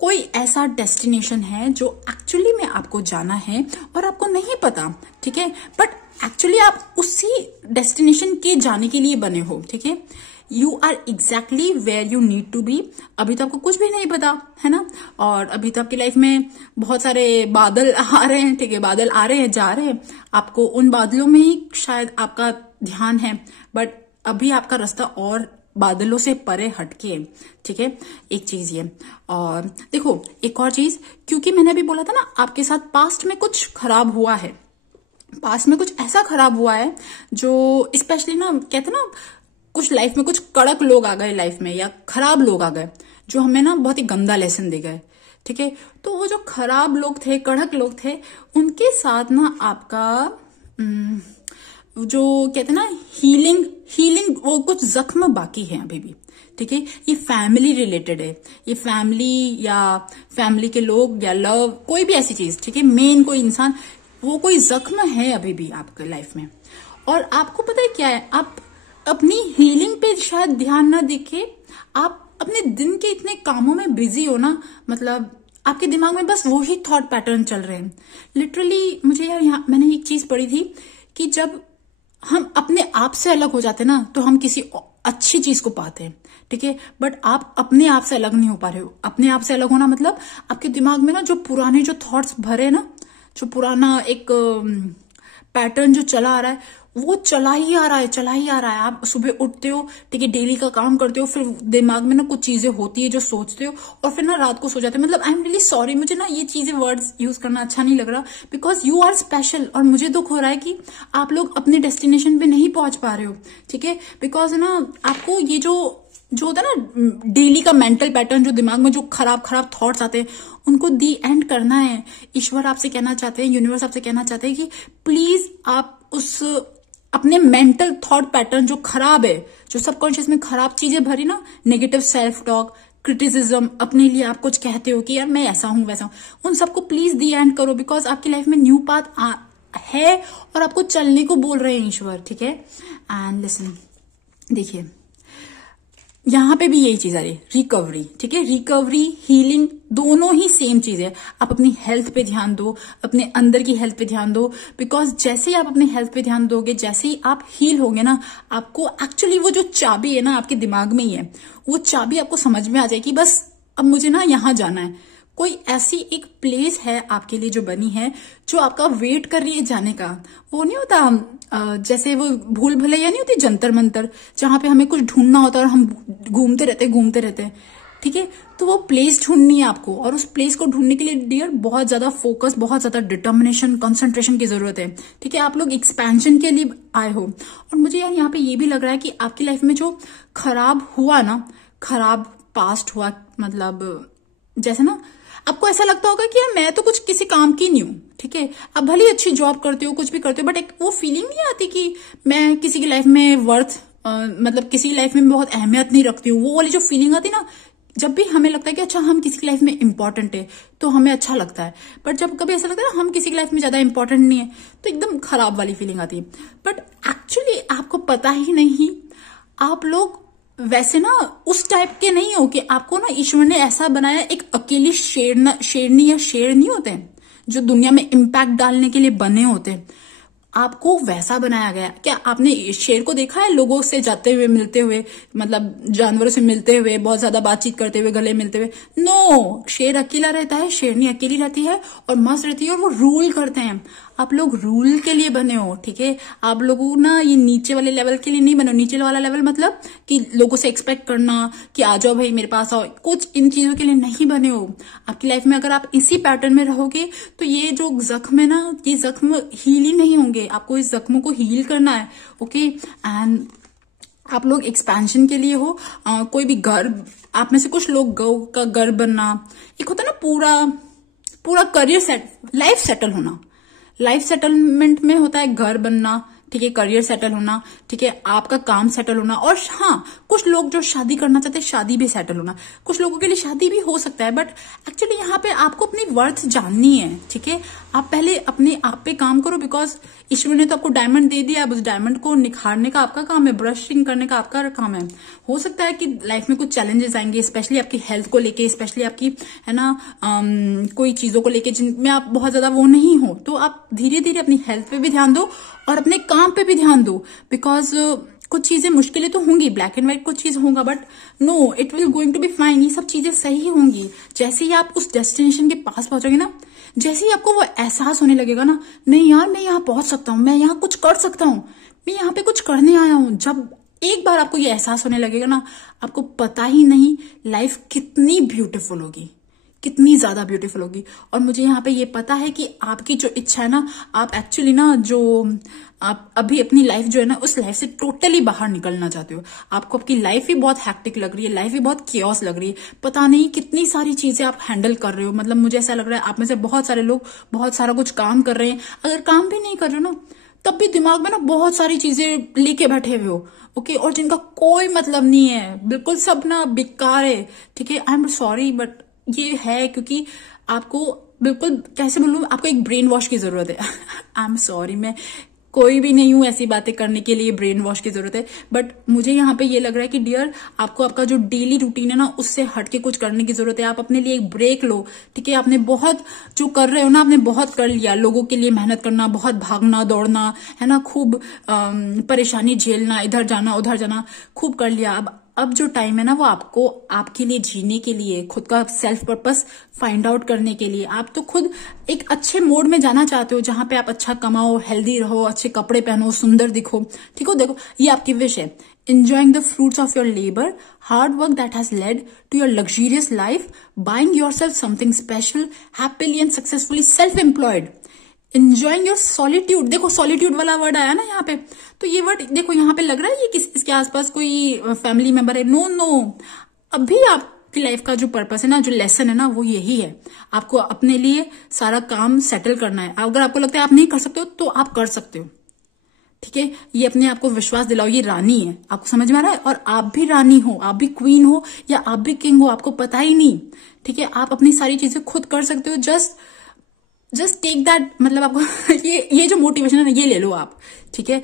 कोई ऐसा डेस्टिनेशन है जो एक्चुअली में आपको जाना है और आपको नहीं पता, ठीक है, बट एक्चुअली आप उसी डेस्टिनेशन के जाने के लिए बने हो, ठीक है। You are exactly where you need to be. अभी तो आपको कुछ भी नहीं पता है ना, और अभी तो आपकी लाइफ में बहुत सारे बादल आ रहे हैं, ठीक है, बादल आ रहे हैं, जा रहे हैं, आपको उन बादलों में ही शायद आपका ध्यान है, बट अभी आपका रास्ता और बादलों से परे हटके, ठीक है। एक चीज ये, और देखो एक और चीज, क्योंकि मैंने अभी बोला था ना आपके साथ पास्ट में कुछ खराब हुआ है, पास्ट में कुछ ऐसा खराब हुआ है जो स्पेशली ना कहते ना, कुछ लाइफ में कुछ कड़क लोग आ गए लाइफ में, या खराब लोग आ गए जो हमें ना बहुत ही गंदा लेसन दे गए, ठीक है। तो वो जो खराब लोग थे, कड़क लोग थे, उनके साथ ना आपका जो कहते ना हीलिंग वो कुछ जख्म बाकी है अभी भी, ठीक है। ये फैमिली रिलेटेड है, ये फैमिली या फैमिली के लोग या लव, कोई भी ऐसी चीज, ठीक है, मेन कोई इंसान, वो कोई जख्म है अभी भी आपके लाइफ में। और आपको पता है क्या है, आप अपनी हीलिंग पे शायद ध्यान ना दिखे, आप अपने दिन के इतने कामों में बिजी हो ना, मतलब आपके दिमाग में बस वही थॉट पैटर्न चल रहे हैं। लिटरली मुझे यार यहाँ मैंने एक चीज पढ़ी थी कि जब हम अपने आप से अलग हो जाते हैं ना तो हम किसी अच्छी चीज को पाते हैं, ठीक है, बट आप अपने आप से अलग नहीं हो पा रहे हो। अपने आप से अलग होना मतलब आपके दिमाग में ना जो पुराने जो थॉट्स भरे ना, जो पुराना एक पैटर्न जो चला आ रहा है, वो चला ही आ रहा है। आप सुबह उठते हो, ठीक है, डेली का काम करते हो, फिर दिमाग में ना कुछ चीजें होती है जो सोचते हो, और फिर ना रात को सो जाते हो। मतलब आई एम रियली सॉरी, मुझे ना ये चीजें वर्ड्स यूज करना अच्छा नहीं लग रहा, बिकॉज यू आर स्पेशल, और मुझे दुख हो रहा है कि आप लोग अपने डेस्टिनेशन पे नहीं पहुंच पा रहे हो, ठीक है। बिकॉज ना आपको ये जो होता है ना डेली का मेंटल पैटर्न, जो दिमाग में जो खराब थॉट्स आते हैं, उनको दी एंड करना है। ईश्वर आपसे कहना चाहते हैं, यूनिवर्स आपसे कहना चाहते हैं कि प्लीज आप उस अपने मेंटल थॉट पैटर्न जो खराब है, जो सबकॉन्शियस में खराब चीजें भरी ना, नेगेटिव सेल्फ टॉक, क्रिटिसिज्म, अपने लिए आप कुछ कहते हो कि यार मैं ऐसा हूं वैसा हूं, उन सबको प्लीज दी एंड करो, बिकॉज आपकी लाइफ में न्यू पाथ है और आपको चलने को बोल रहे हैं ईश्वर, ठीक है। एंड लिसन, देखिए यहां पे भी यही चीज आ रही है, रिकवरी, ठीक है। रिकवरी, हीलिंग दोनों ही सेम चीज है। आप अपनी हेल्थ पे ध्यान दो, अपने अंदर की हेल्थ पे ध्यान दो, बिकॉज जैसे ही आप अपने हेल्थ पे ध्यान दोगे, जैसे ही आप हील होंगे ना, आपको एक्चुअली वो जो चाबी है ना आपके दिमाग में ही है, वो चाबी आपको समझ में आ जाएगी, बस अब मुझे ना यहां जाना है। कोई ऐसी एक प्लेस है आपके लिए जो बनी है, जो आपका वेट कर रही है जाने का। वो नहीं होता जैसे वो भूल भुलैया नहीं होती, जंतर मंतर, जहां पे हमें कुछ ढूंढना होता है और हम घूमते रहते, ठीक है। तो वो प्लेस ढूंढनी है आपको, और उस प्लेस को ढूंढने के लिए डियर बहुत ज्यादा फोकस, बहुत ज्यादा डिटर्मिनेशन, कंसंट्रेशन की जरूरत है। ठीक है, आप लोग एक्सपेंशन के लिए आए हो। और मुझे यार यहाँ पे ये भी लग रहा है कि आपकी लाइफ में जो खराब हुआ ना, खराब पास्ट हुआ, मतलब जैसे ना आपको ऐसा लगता होगा कि यार मैं तो कुछ किसी काम की नहीं हूं। ठीक है, आप भले ही अच्छी जॉब करते हो, कुछ भी करते हो, बट एक वो फीलिंग नहीं आती कि मैं किसी की लाइफ में मतलब किसी की लाइफ में बहुत अहमियत नहीं रखती हूँ। वो वाली जो फीलिंग आती है ना, जब भी हमें लगता है कि अच्छा हम किसी की लाइफ में इंपॉर्टेंट है तो हमें अच्छा लगता है, बट जब कभी ऐसा लगता है ना हम किसी की लाइफ में ज्यादा इंपॉर्टेंट नहीं है तो एकदम खराब वाली फीलिंग आती है। बट एक्चुअली आपको पता ही नहीं, आप लोग वैसे ना उस टाइप के नहीं हो कि आपको ना ईश्वर ने ऐसा बनाया, एक अकेली शेरनी या शेर नहीं होते हैं जो दुनिया में इम्पैक्ट डालने के लिए बने होते हैं, आपको वैसा बनाया गया। क्या आपने शेर को देखा है लोगों से जाते हुए, मिलते हुए, मतलब जानवरों से मिलते हुए, बहुत ज्यादा बातचीत करते हुए, गले मिलते हुए? नो, शेर अकेला रहता है, शेरनी अकेली रहती है और मस्त रहती है, और वो रूल करते हैं। आप लोग रूल के लिए बने हो। ठीक है, आप लोगों ना ये नीचे वाले लेवल के लिए नहीं बने हो। नीचे वाला लेवल मतलब कि लोगों से एक्सपेक्ट करना कि आ जाओ भाई मेरे पास आओ, कुछ इन चीजों के लिए नहीं बने हो। आपकी लाइफ में अगर आप इसी पैटर्न में रहोगे तो ये जो जख्म है ना, ये जख्म हील ही नहीं होंगे। आपको इस जख्मों को हील करना है। ओके, एंड आप लोग एक्सपेंशन के लिए हो। कोई भी घर, आप में से कुछ लोग गौ का घर बनना, एक होता है ना पूरा करियर लाइफ सेटल होना। लाइफ सेटलमेंट में होता है घर बनना, ठीक है, करियर सेटल होना, ठीक है, आपका काम सेटल होना। और हाँ, कुछ लोग जो शादी करना चाहते हैं, शादी भी सेटल होना। कुछ लोगों के लिए शादी भी हो सकता है, बट एक्चुअली यहाँ पे आपको अपनी वर्थ जाननी है। ठीक है, आप पहले अपने आप पे काम करो, बिकॉज ईश्वर ने तो आपको डायमंड दे दिया। अब उस डायमंड को निखारने का आपका काम है, ब्रशिंग करने का आपका काम है। हो सकता है कि लाइफ में कुछ चैलेंजेस आएंगे, स्पेशली आपकी हेल्थ को लेके, स्पेशली आपकी है ना कोई चीजों को लेके जिनमें आप बहुत ज्यादा वो नहीं हो, तो आप धीरे धीरे अपनी हेल्थ पे भी ध्यान दो और अपने काम पे भी ध्यान दो। बिकॉज कुछ चीजें मुश्किलें तो होंगी, ब्लैक एंड व्हाइट कुछ चीज होगा, but no, it will going to be fine. ये सब चीजें सही होंगी। जैसे ही आप उस डेस्टिनेशन के पास पहुंचोगे ना, जैसे ही आपको वो एहसास होने लगेगा ना, नहीं यार मैं यहाँ पहुंच सकता हूँ, मैं यहाँ कुछ कर सकता हूँ, मैं यहाँ पे कुछ करने आया हूँ, जब एक बार आपको ये एहसास होने लगेगा ना, आपको पता ही नहीं लाइफ कितनी ब्यूटीफुल होगी, कितनी ज्यादा ब्यूटीफुल होगी। और मुझे यहाँ पे ये पता है कि आपकी जो इच्छा है ना, आप एक्चुअली ना जो आप अभी अपनी लाइफ जो है ना, उस लाइफ से टोटली बाहर निकलना चाहते हो। आपको आपकी लाइफ ही बहुत हैक्टिक लग रही है, लाइफ ही बहुत कियोस लग रही है, पता नहीं कितनी सारी चीजें आप हैंडल कर रहे हो। मतलब मुझे ऐसा लग रहा है आप में से बहुत सारे लोग बहुत सारा कुछ काम कर रहे हैं। अगर काम भी नहीं कर रहे हो ना, तब भी दिमाग में ना बहुत सारी चीजें लेके बैठे हुए हो, ओके, और जिनका कोई मतलब नहीं है, बिल्कुल सब ना बेकार है। ठीक है, आई एम सॉरी, बट ये है क्योंकि आपको बिल्कुल, कैसे बोलूं, आपको एक ब्रेन वॉश की जरूरत है। आई एम सॉरी, मैं कोई भी नहीं हूं ऐसी बातें करने के लिए ब्रेन वॉश की जरूरत है, बट मुझे यहाँ पे ये लग रहा है कि डियर, आपको आपका जो डेली रूटीन है ना, उससे हटके कुछ करने की जरूरत है। आप अपने लिए एक ब्रेक लो। ठीक है, आपने बहुत जो कर रहे हो ना, आपने बहुत कर लिया। लोगों के लिए मेहनत करना, बहुत भागना दौड़ना, है ना, खूब परेशानी झेलना, इधर जाना उधर जाना, खूब कर लिया। अब जो टाइम है ना, वो आपको आपके लिए जीने के लिए, खुद का सेल्फ पर्पस फाइंड आउट करने के लिए। आप तो खुद एक अच्छे मोड में जाना चाहते हो, जहां पे आप अच्छा कमाओ, हेल्दी रहो, अच्छे कपड़े पहनो, सुंदर दिखो। ठीक हो, देखो ये आपकी विश है। enjoying the fruits of your labor, hard work that has led to your luxurious life, buying yourself something special, happily and successfully self-employed, enjoying your solitude। देखो solitude वाला वर्ड आया ना यहाँ पे, तो ये वर्ड देखो यहाँ पे लग रहा है ये इसके आसपास कोई फैमिली मेंबर है। नो नो, अभी आपकी लाइफ का जो पर्पस है ना, जो लेसन है ना, वो यही है। आपको अपने लिए सारा काम सेटल करना है। अगर आपको लगता है आप नहीं कर सकते हो तो आप कर सकते हो। ठीक है, ये अपने आप को विश्वास दिलाओ, ये रानी है। आपको समझ में आ रहा है? और आप भी रानी हो, आप भी क्वीन हो, या आप भी किंग हो, आपको पता ही नहीं। ठीक है, आप अपनी सारी चीजें खुद कर सकते हो। जस्ट टेक दैट, मतलब आपको ये जो मोटिवेशन है ना, ये ले लो आप। ठीक है,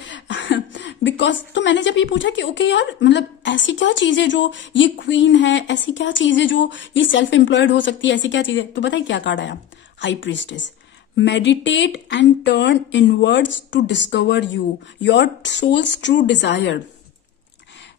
बिकॉज तो मैंने जब ये पूछा कि ओके यार, मतलब ऐसी क्या चीज है जो ये क्वीन है, ऐसी क्या चीज है जो ये सेल्फ एम्प्लॉयड हो सकती है, ऐसी क्या चीज है, तो पता है क्या कार्ड आया? High priestess. Meditate and turn inwards to discover you, your soul's true desire.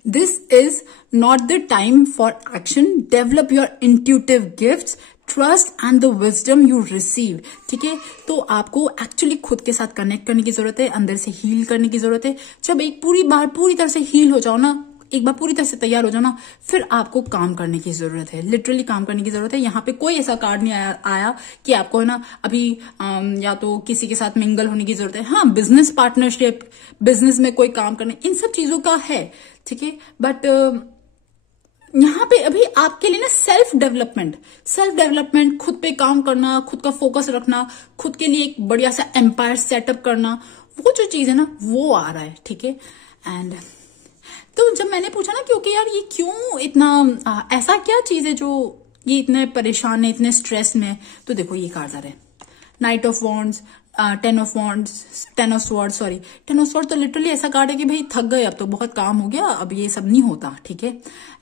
This is not the time for action. Develop your intuitive gifts, trust and the wisdom you receive. ठीक है, तो आपको actually खुद के साथ connect करने की जरूरत है, अंदर से हील करने की जरूरत है। जब एक पूरी तरह से हील हो जाओ ना, एक बार पूरी तरह से तैयार हो जाओ ना, फिर आपको काम करने की जरूरत है, लिटरली काम करने की जरूरत है। यहाँ पे कोई ऐसा कार्ड नहीं आया कि आपको है ना अभी या तो किसी के साथ मिंगल होने की जरूरत है। हाँ, बिजनेस पार्टनरशिप, बिजनेस में कोई काम करने, इन सब चीजों का है, ठीक है। बट यहाँ पे अभी आपके लिए ना सेल्फ डेवलपमेंट, खुद पे काम करना, खुद का फोकस रखना, खुद के लिए एक बढ़िया सा एम्पायर सेटअप करना, वो जो चीज है ना वो आ रहा है, ठीक है। एंड तो जब मैंने पूछा ना क्योंकि यार ये क्यों इतना ऐसा क्या चीज है जो ये इतने परेशान है, इतने स्ट्रेस में, तो देखो ये कार्ड आ रहे हैं, night of wands, ten of sword. तो लिटरली ऐसा कार्ड है कि भाई थक गए, अब तो बहुत काम हो गया, अब ये सब नहीं होता, ठीक है।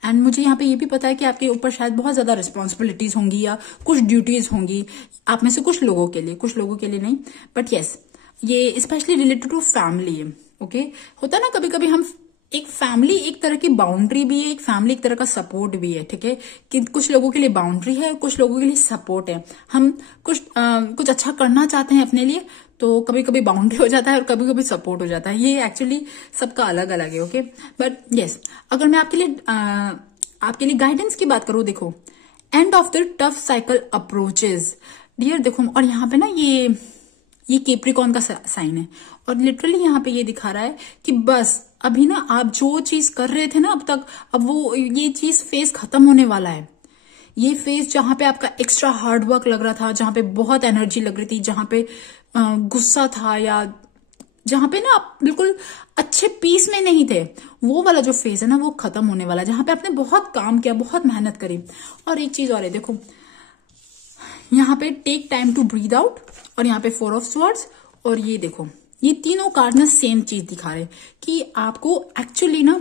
एंड मुझे यहाँ पे ये भी पता है कि आपके ऊपर शायद बहुत ज्यादा रिस्पॉन्सिबिलिटीज होंगी या कुछ ड्यूटीज होंगी आप में से कुछ लोगों के लिए नहीं, बट यस ये specially related to family, okay. होता है ना कभी कभी हम एक फैमिली एक तरह की बाउंड्री भी है, एक फैमिली एक तरह का सपोर्ट भी है, ठीक है। कि कुछ लोगों के लिए बाउंड्री है, कुछ लोगों के लिए सपोर्ट है। हम कुछ अच्छा करना चाहते हैं अपने लिए, तो कभी कभी बाउंड्री हो जाता है और कभी कभी सपोर्ट हो जाता है। ये एक्चुअली सबका अलग अलग है, ओके। बट यस, अगर मैं आपके लिए गाइडेंस की बात करूं, देखो end of the tough cycle approaches dear, देखो। और यहाँ पे ना ये कैप्रिकॉर्न का साइन है, और लिटरली यहाँ पे ये दिखा रहा है कि बस अभी ना आप जो चीज कर रहे थे ना अब तक, अब वो ये चीज फेज खत्म होने वाला है। ये फेज जहां पे आपका एक्स्ट्रा हार्ड वर्क लग रहा था, जहां पे बहुत एनर्जी लग रही थी, जहां पे गुस्सा था, या जहां पे ना आप बिल्कुल अच्छे पीस में नहीं थे, वो वाला जो फेज है ना वो खत्म होने वाला है, जहां पे आपने बहुत काम किया, बहुत मेहनत करी। और एक चीज और है, देखो यहाँ पे take time to breathe out, और यहाँ पे 4 ऑफ स्वॉर्ड्स, और ये देखो ये तीनों कार्ड ना सेम चीज दिखा रहे कि आपको एक्चुअली ना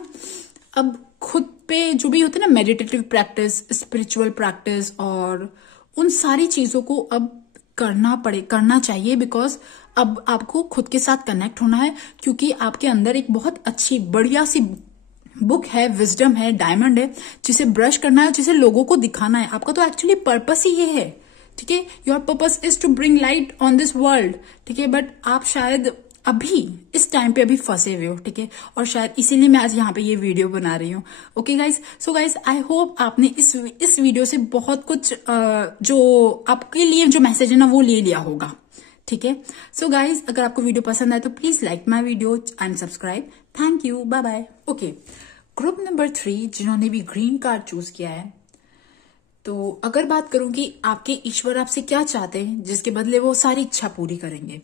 अब खुद पे जो भी होते हैं ना मेडिटेटिव प्रैक्टिस, स्पिरिचुअल प्रैक्टिस, और उन सारी चीजों को अब करना चाहिए, बिकॉज अब आपको खुद के साथ कनेक्ट होना है, क्योंकि आपके अंदर एक बहुत अच्छी बढ़िया सी बुक है, विजडम है, डायमंड है, जिसे ब्रश करना है, जिसे लोगों को दिखाना है। आपका तो एक्चुअली पर्पस ही ये है, ठीक है। Your purpose is to bring light on this world, ठीक है। बट आप शायद अभी इस टाइम पे अभी फंसे हुए हो, ठीक है। और शायद इसीलिए मैं आज यहाँ पे ये वीडियो बना रही हूँ, okay guys. So guys I hope आपने इस वीडियो से बहुत कुछ जो आपके लिए जो मैसेज है ना वो ले लिया होगा, ठीक है। सो गाइज अगर आपको वीडियो पसंद आए तो please like my video and subscribe. Thank you, bye bye. Okay, group number 3 जिन्होंने भी ग्रीन कार्ड चूज किया है, तो अगर बात करूं कि आपके ईश्वर आपसे क्या चाहते हैं जिसके बदले वो सारी इच्छा पूरी करेंगे,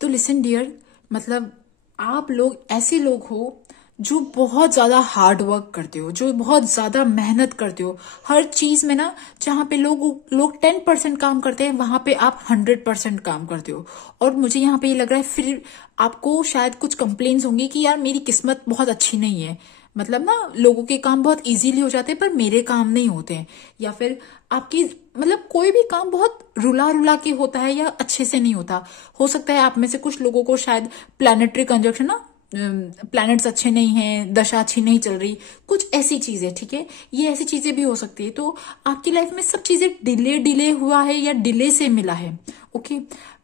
तो लिसन डियर, मतलब आप लोग ऐसे लोग हो जो बहुत ज्यादा हार्ड वर्क करते हो, जो बहुत ज्यादा मेहनत करते हो हर चीज में ना। जहां पे लोग 10% काम करते हैं, वहां पे आप 100% काम करते हो। और मुझे यहाँ पे ये लग रहा है फिर आपको शायद कुछ कंप्लेन्स होंगी कि यार मेरी किस्मत बहुत अच्छी नहीं है, मतलब ना लोगों के काम बहुत इजीली हो जाते हैं पर मेरे काम नहीं होते हैं, या फिर आपकी मतलब कोई भी काम बहुत रुला के होता है या अच्छे से नहीं होता। हो सकता है आप में से कुछ लोगों को शायद प्लैनेटरी कंजक्शन ना, प्लैनेट्स अच्छे नहीं हैं, दशा अच्छी नहीं चल रही, कुछ ऐसी चीजें, ठीक है। ये ऐसी चीजें भी हो सकती है। तो आपकी लाइफ में सब चीजें डिले हुआ है या डिले से मिला है, ओके।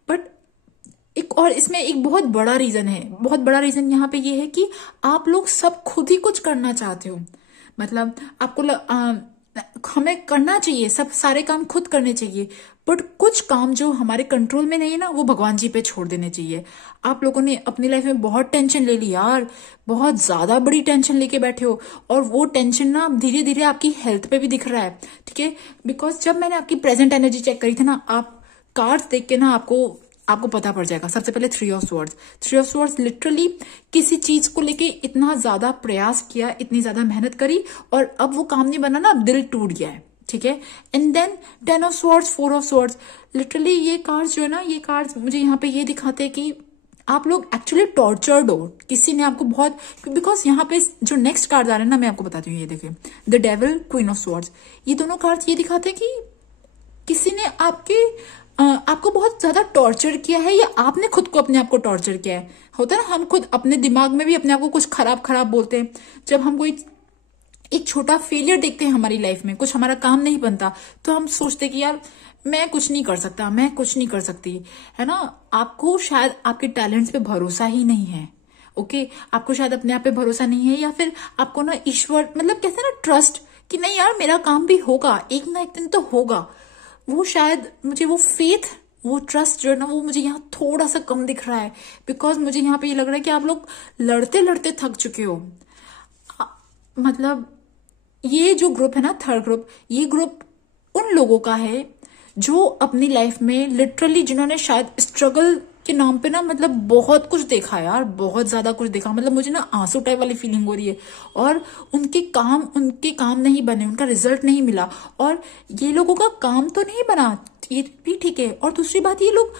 बट एक और इसमें एक बहुत बड़ा रीजन है, बहुत बड़ा रीजन यहाँ पे ये है कि आप लोग सब खुद ही कुछ करना चाहते हो। मतलब आपको हमें करना चाहिए, सब सारे काम खुद करने चाहिए, बट कुछ काम जो हमारे कंट्रोल में नहीं है ना वो भगवान जी पे छोड़ देने चाहिए। आप लोगों ने अपनी लाइफ में बहुत टेंशन ले ली यार, बहुत ज्यादा बड़ी टेंशन लेके बैठे हो, और वो टेंशन ना धीरे धीरे आपकी हेल्थ पे भी दिख रहा है, ठीक है। बिकॉज जब मैंने आपकी प्रेजेंट एनर्जी चेक करी थी ना, आप कार्ड्स देख के ना आपको पता पड़ जाएगा। सबसे पहले 3 ऑफ स्वॉर्ड्स लिटरली किसी चीज को लेके इतना ज्यादा प्रयास किया, इतनी ज्यादा मेहनत करी, और अब वो काम नहीं बना ना, अब दिल टूट गया है, ठीक है। And then 10 of swords, 4 of swords, literally ये कार्ड्स जो है ना, ये कार्ड्स मुझे यहाँ पे ये दिखाते हैं कि आप लोग एक्चुअली टॉर्चर्ड हो, किसी ने आपको बहुत, बिकॉज यहाँ पे जो नेक्स्ट कार्ड आ रहे हैं ना मैं आपको बताती हूँ, ये देखिए the devil, queen of swords, ये दोनों कार्ड्स ये दिखाते हैं कि किसी ने आपको बहुत ज्यादा टॉर्चर किया है, या आपने खुद को अपने आप को टॉर्चर किया है। होता है ना, हम खुद अपने दिमाग में भी अपने आप को कुछ खराब बोलते हैं। जब हम कोई एक छोटा फेलियर देखते हैं हमारी लाइफ में, कुछ हमारा काम नहीं बनता, तो हम सोचते कि यार मैं कुछ नहीं कर सकता, मैं कुछ नहीं कर सकती, है ना। आपको शायद आपके टैलेंट्स पे भरोसा ही नहीं है, ओके, आपको शायद अपने आप पे भरोसा नहीं है, या फिर आपको ना ईश्वर मतलब कहते हैं ना ट्रस्ट कि नहीं यार मेरा काम भी होगा, एक ना एक दिन तो होगा, वो शायद मुझे वो फेथ, वो ट्रस्ट जो है ना वो मुझे यहाँ थोड़ा सा कम दिख रहा है। बिकॉज मुझे यहाँ पे ये लग रहा है कि आप लोग लड़ते लड़ते थक चुके हो। मतलब ये जो ग्रुप है ना, थर्ड ग्रुप, ये ग्रुप उन लोगों का है जो अपनी लाइफ में लिटरली, जिन्होंने शायद स्ट्रगल के नाम पे ना मतलब बहुत कुछ देखा यार, बहुत ज्यादा कुछ देखा। मतलब मुझे ना आंसू टाइप वाली फीलिंग हो रही है। और उनके काम नहीं बने, उनका रिजल्ट नहीं मिला, और ये लोगों का काम तो नहीं बना, ये भी ठीक है। और दूसरी बात, ये लोग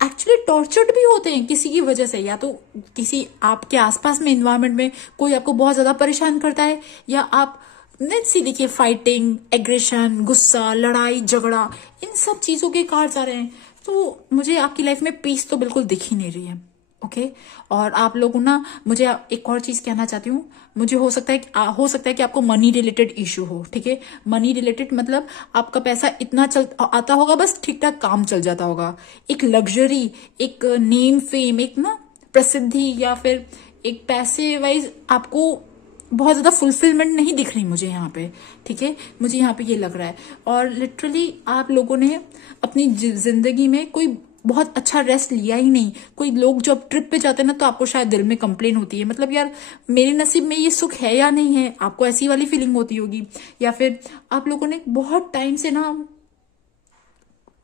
एक्चुअली टॉर्चर्ड भी होते हैं किसी की वजह से, या तो किसी आपके आसपास में इन्वायरमेंट में कोई आपको बहुत ज्यादा परेशान करता है, या आप सी देखिए फाइटिंग, एग्रेशन, गुस्सा, लड़ाई झगड़ा, इन सब चीजों के कार्ड्स आ रहे हैं। तो मुझे आपकी लाइफ में पीस तो बिल्कुल दिख ही नहीं रही है। ओके, और आप लोगों ना, मुझे एक और चीज कहना चाहती हूँ, मुझे हो सकता है कि आपको मनी रिलेटेड इश्यू हो। ठीक है, मनी रिलेटेड मतलब आपका पैसा इतना आता होगा, बस ठीक ठाक काम चल जाता होगा, एक लग्जरी, एक नेम फेम, एक ना प्रसिद्धि, या फिर एक पैसे वाइज आपको बहुत ज्यादा फुलफिलमेंट नहीं दिख रही मुझे यहाँ पे। ठीक है, मुझे यहाँ पे ये लग रहा है। और लिटरली आप लोगों ने अपनी जिंदगी में कोई बहुत अच्छा रेस्ट लिया ही नहीं। कोई लोग जब ट्रिप पे जाते हैं ना, तो आपको शायद दिल में कंप्लेन होती है, मतलब यार मेरे नसीब में ये सुख है या नहीं है, आपको ऐसी वाली फीलिंग होती होगी। या फिर आप लोगों ने बहुत टाइम से ना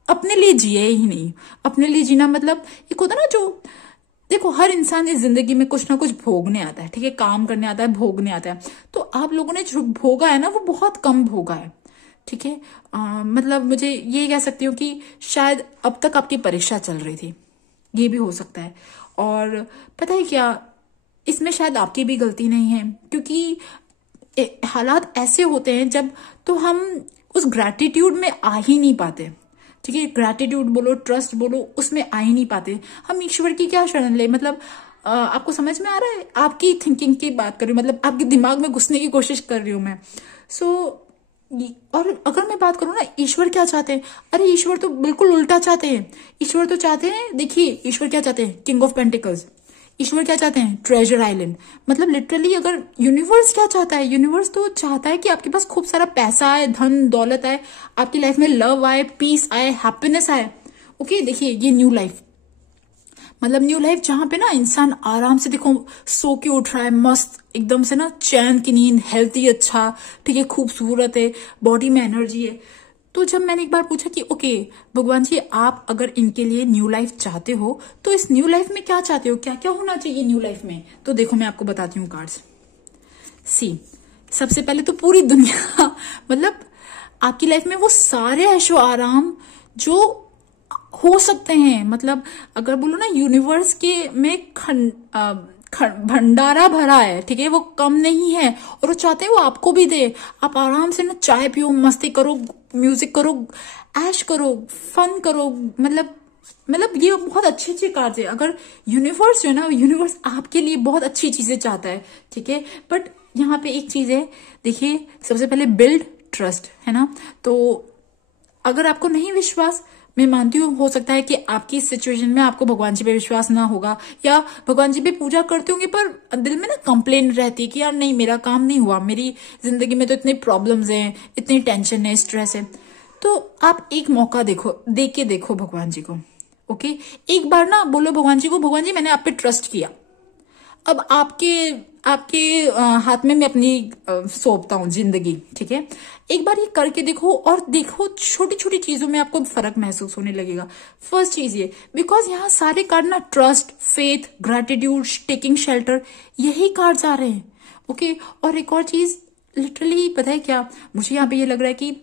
अपने लिए जिए ही नहीं। अपने लिए जीना मतलब एक होता ना, जो देखो हर इंसान इस जिंदगी में कुछ ना कुछ भोगने आता है। ठीक है, काम करने आता है, भोगने आता है। तो आप लोगों ने जो भोगा है ना, वो बहुत कम भोगा है। ठीक है, मतलब मुझे ये कह सकती हूँ कि शायद अब तक आपकी परीक्षा चल रही थी, ये भी हो सकता है। और पता है क्या, इसमें शायद आपकी भी गलती नहीं है, क्योंकि हालात ऐसे होते हैं जब तो हम उस ग्रैटिट्यूड में आ ही नहीं पाते। ठीक है, ग्रैटिट्यूड बोलो, ट्रस्ट बोलो, उसमें आ ही नहीं पाते। हम ईश्वर की क्या शरण ले, मतलब आपको समझ में आ रहा है, आपकी थिंकिंग की बात कर रही हूँ, मतलब आपके दिमाग में घुसने की कोशिश कर रही हूँ मैं। और अगर मैं बात करूँ ना, ईश्वर क्या चाहते हैं, अरे ईश्वर तो बिल्कुल उल्टा चाहते हैं। ईश्वर तो चाहते हैं, देखिए ईश्वर क्या चाहते हैं, किंग ऑफ पेंटिकल्स। ईश्वर क्या चाहते हैं, ट्रेजर आइलैंड। मतलब लिटरली अगर यूनिवर्स क्या चाहता है, यूनिवर्स तो चाहता है कि आपके पास खूब सारा पैसा आए, धन दौलत आए, आपकी लाइफ में लव आए, पीस आए, हैप्पीनेस आए। ओके, देखिए ये न्यू लाइफ, मतलब न्यू लाइफ जहां पे ना इंसान आराम से देखो सो के उठ रहा है, मस्त एकदम से ना चैन की नींद, हेल्थी अच्छा, ठीक है, खूबसूरत है, बॉडी में एनर्जी है। तो जब मैंने एक बार पूछा कि ओके भगवान जी, आप अगर इनके लिए न्यू लाइफ चाहते हो, तो इस न्यू लाइफ में क्या चाहते हो, क्या क्या होना चाहिए न्यू लाइफ में? तो देखो मैं आपको बताती हूँ कार्ड्स। सी, सबसे पहले तो पूरी दुनिया मतलब आपकी लाइफ में वो सारे ऐशो आराम जो हो सकते हैं, मतलब अगर बोलो ना यूनिवर्स के में भंडारा भरा है। ठीक है, वो कम नहीं है, और वो चाहते हैं वो आपको भी दे। आप आराम से ना चाय पियो, मस्ती करो, म्यूजिक करो, ऐश करो, फन करो, मतलब ये बहुत अच्छे अच्छे कार्ड है। अगर यूनिवर्स जो है ना, यूनिवर्स आपके लिए बहुत अच्छी चीजें चाहता है। ठीक है, बट यहाँ पे एक चीज है, देखिए सबसे पहले बिल्ड ट्रस्ट, है ना। तो अगर आपको नहीं विश्वास, मैं मानती हूँ हो सकता है कि आपकी इस सिचुएशन में आपको भगवान जी पे विश्वास ना होगा, या भगवान जी पे पूजा करते होंगे पर दिल में ना कंप्लेन रहती है कि यार नहीं मेरा काम नहीं हुआ, मेरी जिंदगी में तो इतने प्रॉब्लम्स हैं, इतनी टेंशन है, स्ट्रेस है। तो आप एक मौका दे के देखो भगवान जी को। ओके, एक बार ना बोलो भगवान जी को, भगवान जी मैंने आप पे ट्रस्ट किया, अब आपके हाथ में मैं अपनी सौंपता हूँ जिंदगी। ठीक है, एक बार ये करके देखो, और देखो छोटी छोटी चीजों में आपको फर्क महसूस होने लगेगा। फर्स्ट चीज ये, बिकॉज यहाँ सारे कार्ड ना trust, faith, gratitude, taking shelter, यही कार्ड्स आ रहे हैं। ओके, और एक और चीज लिटरली पता है क्या, मुझे यहाँ पे ये लग रहा है कि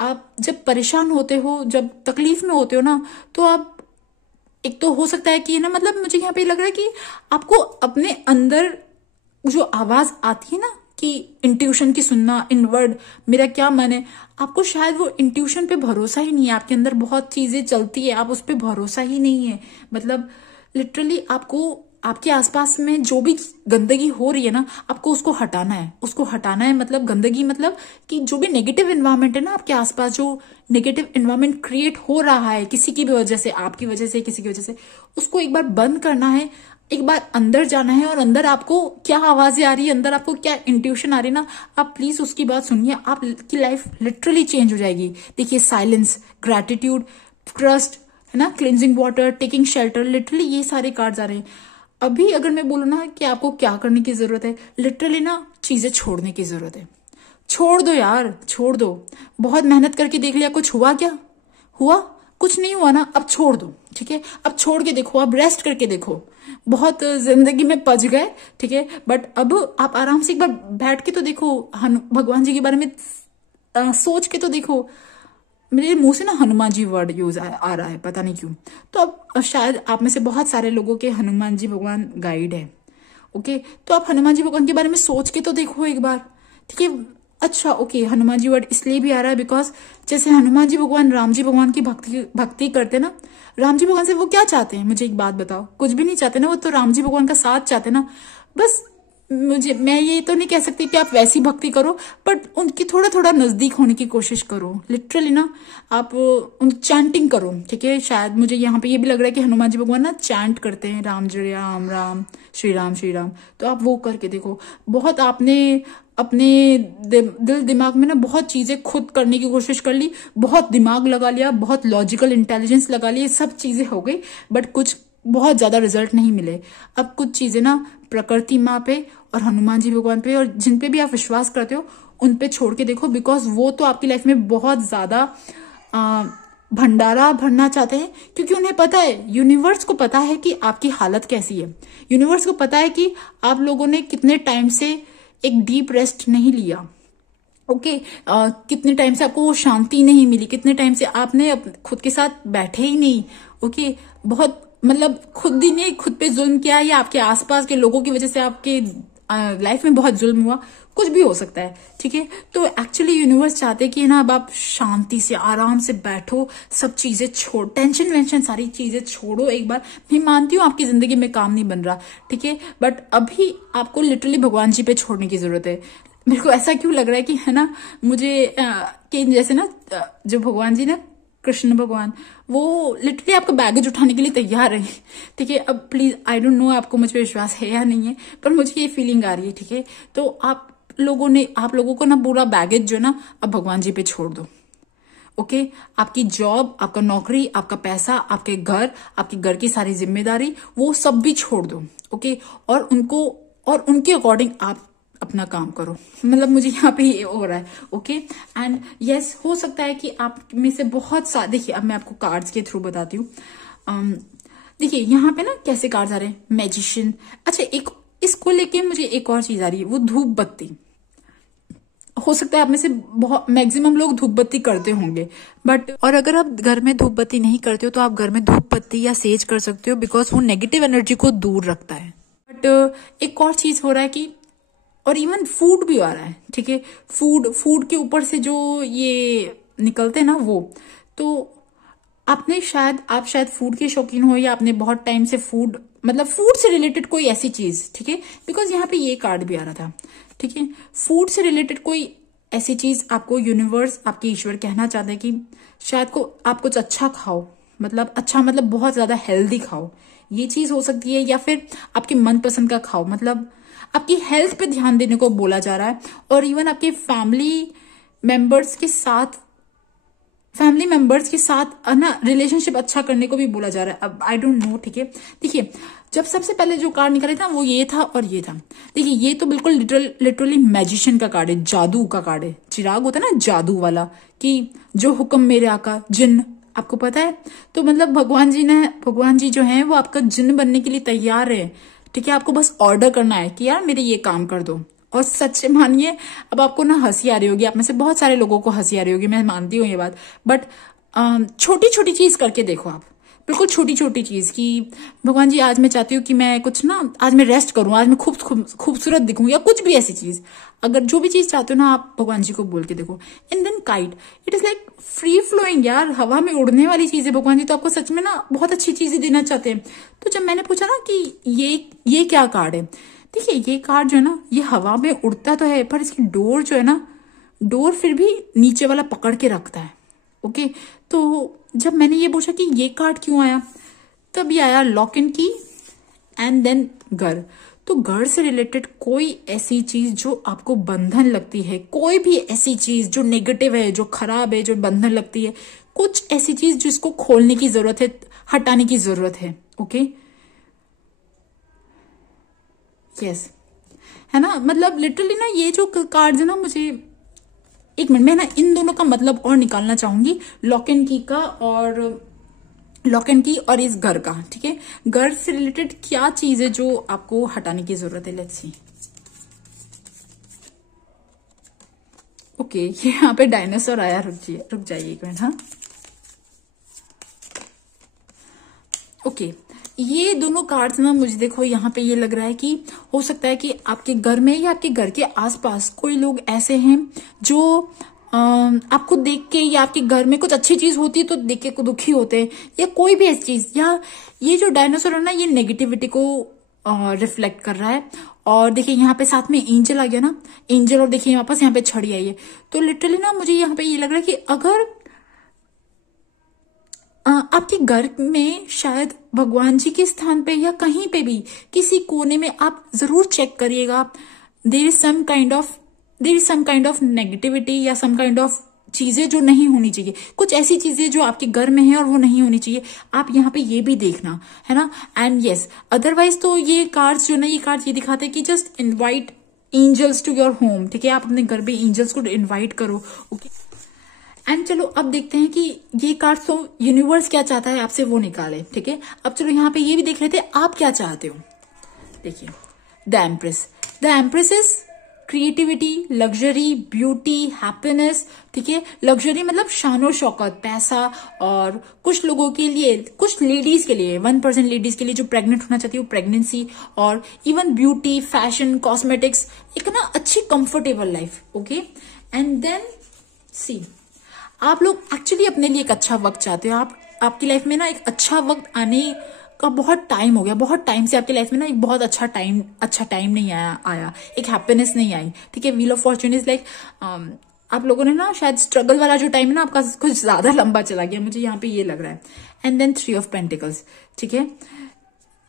आप जब परेशान होते हो, जब तकलीफ में होते हो ना, तो आप एक तो हो सकता है कि ना, मतलब मुझे यहाँ पे लग रहा है कि आपको अपने अंदर जो आवाज आती है ना कि इंट्यूशन की सुनना, इनवर्ड मेरा क्या मन है, आपको शायद वो इंट्यूशन पे भरोसा ही नहीं है। आपके अंदर बहुत चीजें चलती है, आप उस पर भरोसा ही नहीं है। मतलब लिटरली आपको आपके आसपास में जो भी गंदगी हो रही है ना, आपको उसको हटाना है। उसको हटाना है मतलब गंदगी, मतलब कि जो भी नेगेटिव एनवायरनमेंट है ना आपके आसपास, जो नेगेटिव एनवायरनमेंट क्रिएट हो रहा है किसी की भी वजह से, आपकी वजह से, किसी की वजह से, उसको एक बार बंद करना है। एक बार अंदर जाना है और अंदर आपको क्या आवाजें आ रही है, अंदर आपको क्या इंट्यूशन आ रही है ना, आप प्लीज उसकी बात सुनिए। आपकी लाइफ लिटरली चेंज हो जाएगी। देखिए, साइलेंस, ग्रैटिट्यूड, ट्रस्ट, है ना, cleansing water, taking shelter, literally ये सारे कार्ड्स आ रहे हैं। अभी अगर मैं बोलूँ ना कि आपको क्या करने की जरूरत है, लिटरली ना चीजें छोड़ने की जरूरत है। छोड़ दो यार, छोड़ दो। बहुत मेहनत करके देख लिया, कुछ हुआ क्या? हुआ? कुछ नहीं हुआ ना, अब छोड़ दो। ठीक है, अब छोड़ के देखो, अब रेस्ट करके देखो। बहुत जिंदगी में पच गए, ठीक है, बट अब आप आराम से एक बार बैठ के तो देखो, भगवान जी के बारे में सोच के तो देखो। मेरे मुंह से ना हनुमान जी वर्ड यूज आ रहा है, पता नहीं क्यों। तो अब शायद आप में से बहुत सारे लोगों के हनुमान जी भगवान गाइड है। ओके, तो आप हनुमान जी भगवान के बारे में सोच के तो देखो एक बार। ठीक है, अच्छा ओके, हनुमान जी वर्ड इसलिए भी आ रहा है बिकॉज जैसे हनुमान जी भगवान राम जी भगवान की भक्ति करते ना, राम जी भगवान से वो क्या चाहते हैं, मुझे एक बात बताओ? कुछ भी नहीं चाहते ना, वो तो राम जी भगवान का साथ चाहते ना। बस मैं ये तो नहीं कह सकती कि आप वैसी भक्ति करो, बट उनकी थोड़ा थोड़ा नजदीक होने की कोशिश करो। लिटरली ना आप उन चैंटिंग करो। ठीक है, शायद मुझे यहाँ पे ये भी लग रहा है कि हनुमान जी भगवान ना चैंट करते हैं, राम जय राम, राम श्री राम, श्री राम। तो आप वो करके देखो। बहुत आपने अपने दिल दिमाग में ना बहुत चीजें खुद करने की कोशिश कर ली, बहुत दिमाग लगा लिया, बहुत लॉजिकल इंटेलिजेंस लगा लिया, सब चीजें हो गई, बट कुछ बहुत ज्यादा रिजल्ट नहीं मिले। अब कुछ चीजें ना प्रकृति माँ पे और हनुमान जी भगवान पे और जिन पे भी आप विश्वास करते हो उन पे छोड़ के देखो, बिकॉज वो तो आपकी लाइफ में बहुत ज्यादा भंडारा भरना चाहते हैं। क्योंकि उन्हें पता है, यूनिवर्स को पता है कि आपकी हालत कैसी है। यूनिवर्स को पता है कि आप लोगों ने कितने टाइम से एक डीप रेस्ट नहीं लिया। ओके, कितने टाइम से आपको वो शांति नहीं मिली, कितने टाइम से आपने खुद के साथ बैठे ही नहीं। ओके, बहुत मतलब खुद ही ने खुद पे जुल्म किया, या आपके आसपास के लोगों की वजह से आपके लाइफ में बहुत जुल्म हुआ, कुछ भी हो सकता है। ठीक है, तो एक्चुअली यूनिवर्स चाहते कि ना अब आप शांति से आराम से बैठो, सब चीजें छोड़, टेंशन वेंशन सारी चीजें छोड़ो एक बार। मैं मानती हूँ आपकी जिंदगी में काम नहीं बन रहा, ठीक है, बट अभी आपको लिटरली भगवान जी पे छोड़ने की जरूरत है। मेरे को ऐसा क्यों लग रहा है कि है ना, मुझे कि जैसे ना जो भगवान जी ना, कृष्ण भगवान, वो लिटरली आपका बैगेज उठाने के लिए तैयार है। ठीक है, अब प्लीज आई डोंट नो आपको मुझ पे विश्वास है या नहीं है, पर मुझे ये फीलिंग आ रही है। ठीक है, तो आप लोगों को ना पूरा बैगेज जो ना अब भगवान जी पे छोड़ दो। ओके, आपकी जॉब, आपका नौकरी, आपका पैसा, आपके घर, आपके घर की सारी जिम्मेदारी, वो सब भी छोड़ दो। ओके, और उनके अकॉर्डिंग आप अपना काम करो। मतलब मुझे यहाँ पे ये हो रहा है। ओके, एंड यस, हो सकता है कि आप में से बहुत सारे, देखिए अब मैं आपको कार्ड्स के थ्रू बताती हूँ। देखिए यहाँ पे ना कैसे कार्ड्स आ रहे हैं, मैजिशियन। अच्छा, एक इसको लेके मुझे एक और चीज आ रही है, वो धूप बत्ती। हो सकता है आप में से बहुत मैक्सिमम लोग धूप बत्ती करते होंगे, बट और अगर आप घर में धूप बत्ती नहीं करते हो तो आप घर में धूप बत्ती या सेज कर सकते हो, बिकॉज वो नेगेटिव एनर्जी को दूर रखता है। बट एक और चीज हो रहा है कि, और इवन फूड भी आ रहा है। ठीक है, फूड के ऊपर से जो ये निकलते हैं ना, वो तो आप शायद फूड के शौकीन हो, या आपने बहुत टाइम से फूड से रिलेटेड कोई ऐसी चीज। ठीक है, बिकॉज यहाँ पे ये कार्ड भी आ रहा था। ठीक है, फूड से रिलेटेड कोई ऐसी चीज आपको यूनिवर्स, आपके ईश्वर कहना चाहते हैं कि शायद आप कुछ अच्छा खाओ, मतलब बहुत ज्यादा हेल्दी खाओ। ये चीज हो सकती है, या फिर आपके मनपसंद का खाओ, मतलब आपकी हेल्थ पे ध्यान देने को बोला जा रहा है। और इवन आपके फैमिली मेंबर्स के साथ ना रिलेशनशिप अच्छा करने को भी बोला जा रहा है। अब आई डोंट नो। ठीक है, देखिए जब सबसे पहले जो कार्ड निकले था वो ये था और ये था। देखिए ये तो बिल्कुल लिटरली मैजिशियन का कार्ड है, जादू का कार्ड है। चिराग होता है ना जादू वाला, कि जो हुक्म मेरे आका जिन, आपको पता है। तो मतलब भगवान जी जो है वो आपका जिन बनने के लिए तैयार है। ठीक है, आपको बस ऑर्डर करना है कि यार मेरे ये काम कर दो। और सच मानिए, अब आपको ना हंसी आ रही होगी, आप में से बहुत सारे लोगों को हंसी आ रही होगी, मैं मानती हूँ ये बात, बट छोटी छोटी चीज करके देखो आप। बिल्कुल छोटी छोटी चीज की भगवान जी आज मैं चाहती हूँ कि मैं कुछ ना, आज मैं रेस्ट करूं, आज मैं खूबसूरत दिखूं, या कुछ भी ऐसी चीज, अगर जो भी चीज चाहते हो ना आप भगवान जी को बोल के देखो। And then kite, it is like free flowing यार, हवा में उड़ने वाली चीज है। भगवान जी तो आपको सच में ना बहुत अच्छी चीजें देना चाहते हैं। तो जब मैंने पूछा ना कि ये क्या कार्ड है, देखिए ये कार्ड जो है ना ये हवा में उड़ता तो है, पर इसकी डोर जो है ना, डोर फिर भी नीचे वाला पकड़ के रखता है। ओके, तो जब मैंने ये पूछा कि ये कार्ड क्यों आया, तब ये आया लॉक इन की एंड देन घर। तो घर से रिलेटेड कोई ऐसी चीज जो आपको बंधन लगती है, कोई भी ऐसी चीज जो नेगेटिव है, जो खराब है, जो बंधन लगती है, कुछ ऐसी चीज जिसको खोलने की जरूरत है, हटाने की जरूरत है। ओके, यस, है ना, मतलब लिटरली ना ये जो कार्ड है ना, मुझे एक मिनट में ना इन दोनों का मतलब और निकालना चाहूंगी, लॉक एंड की का और लॉक एंड की और इस घर का। ठीक है, घर से रिलेटेड क्या चीज है जो आपको हटाने की जरूरत है, लेट्स सी। ओके, ये यहाँ पे डायनासोर आया, रुक जाइए एक मिनट। हाँ, ओके, ये दोनों कार्ड्स ना मुझे देखो यहाँ पे ये लग रहा है कि हो सकता है कि आपके घर में या आपके घर के आसपास कोई लोग ऐसे हैं जो आपको देख के, या आपके घर में कुछ अच्छी चीज होती है तो देख के दुखी होते हैं, या कोई भी ऐसी चीज, या ये जो डायनासोर है ना ये नेगेटिविटी को रिफ्लेक्ट कर रहा है। और देखिए यहाँ पे साथ में एंजल आ गया ना, एंजल, और देखिए वापस यहाँ पे छड़ी आई है। तो लिटरली ना मुझे यहाँ पे ये लग रहा है कि अगर आपके घर में शायद भगवान जी के स्थान पे या कहीं पे भी किसी कोने में आप जरूर चेक करिएगा, there is some kind of negativity या सम काइंड ऑफ चीजें जो नहीं होनी चाहिए, कुछ ऐसी चीजें जो आपके घर में है और वो नहीं होनी चाहिए। आप यहाँ पे ये भी देखना है ना। एंड यस, अदरवाइज तो ये कार्ड्स जो ना, ये कार्ड्स ये दिखाते हैं कि just invite angels to your home. ठीक है, आप अपने घर पे एंजल्स को इनवाइट करो। ओके, एंड चलो अब देखते हैं कि ये कार्ड तो यूनिवर्स क्या चाहता है आपसे वो निकाले। ठीक है, अब चलो यहाँ पे ये भी देख लेते हैं आप क्या चाहते हो। देखिए, the empress, the empress is creativity, luxury, beauty, happiness. ठीक है, लग्जरी मतलब शानो शौकत, पैसा, और कुछ लोगों के लिए, कुछ लेडीज के लिए, 1% लेडीज के लिए जो प्रेग्नेंट होना चाहती है वो प्रेगनेंसी, और इवन ब्यूटी, फैशन, कॉस्मेटिक्स, एक ना अच्छी comfortable life. Okay, and then see, आप लोग एक्चुअली अपने लिए एक अच्छा वक्त चाहते हो। आपकी लाइफ में ना एक अच्छा वक्त आने का बहुत टाइम हो गया, बहुत टाइम से आपकी लाइफ में ना एक बहुत अच्छा टाइम नहीं आया, एक हैप्पीनेस नहीं आई। ठीक है, wheel of Fortune is like आप लोगों ने ना शायद स्ट्रगल वाला जो टाइम है ना आपका कुछ ज्यादा लंबा चला गया, मुझे यहाँ पे ये लग रहा है। And then 3 of pentacles. ठीक है,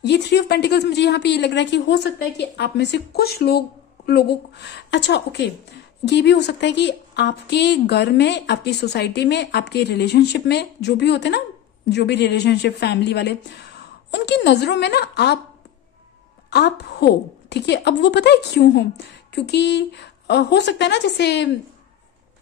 ये 3 ऑफ पेंटिकल्स मुझे यहाँ पे ये लग रहा है कि हो सकता है कि आप में से कुछ लोगों अच्छा ओके, ये भी हो सकता है कि आपके घर में, आपकी सोसाइटी में, आपके रिलेशनशिप में जो भी होते हैं ना, जो भी रिलेशनशिप फैमिली वाले, उनकी नजरों में ना आप हो। ठीक है, अब वो पता है क्यों हो, क्योंकि हो सकता है ना,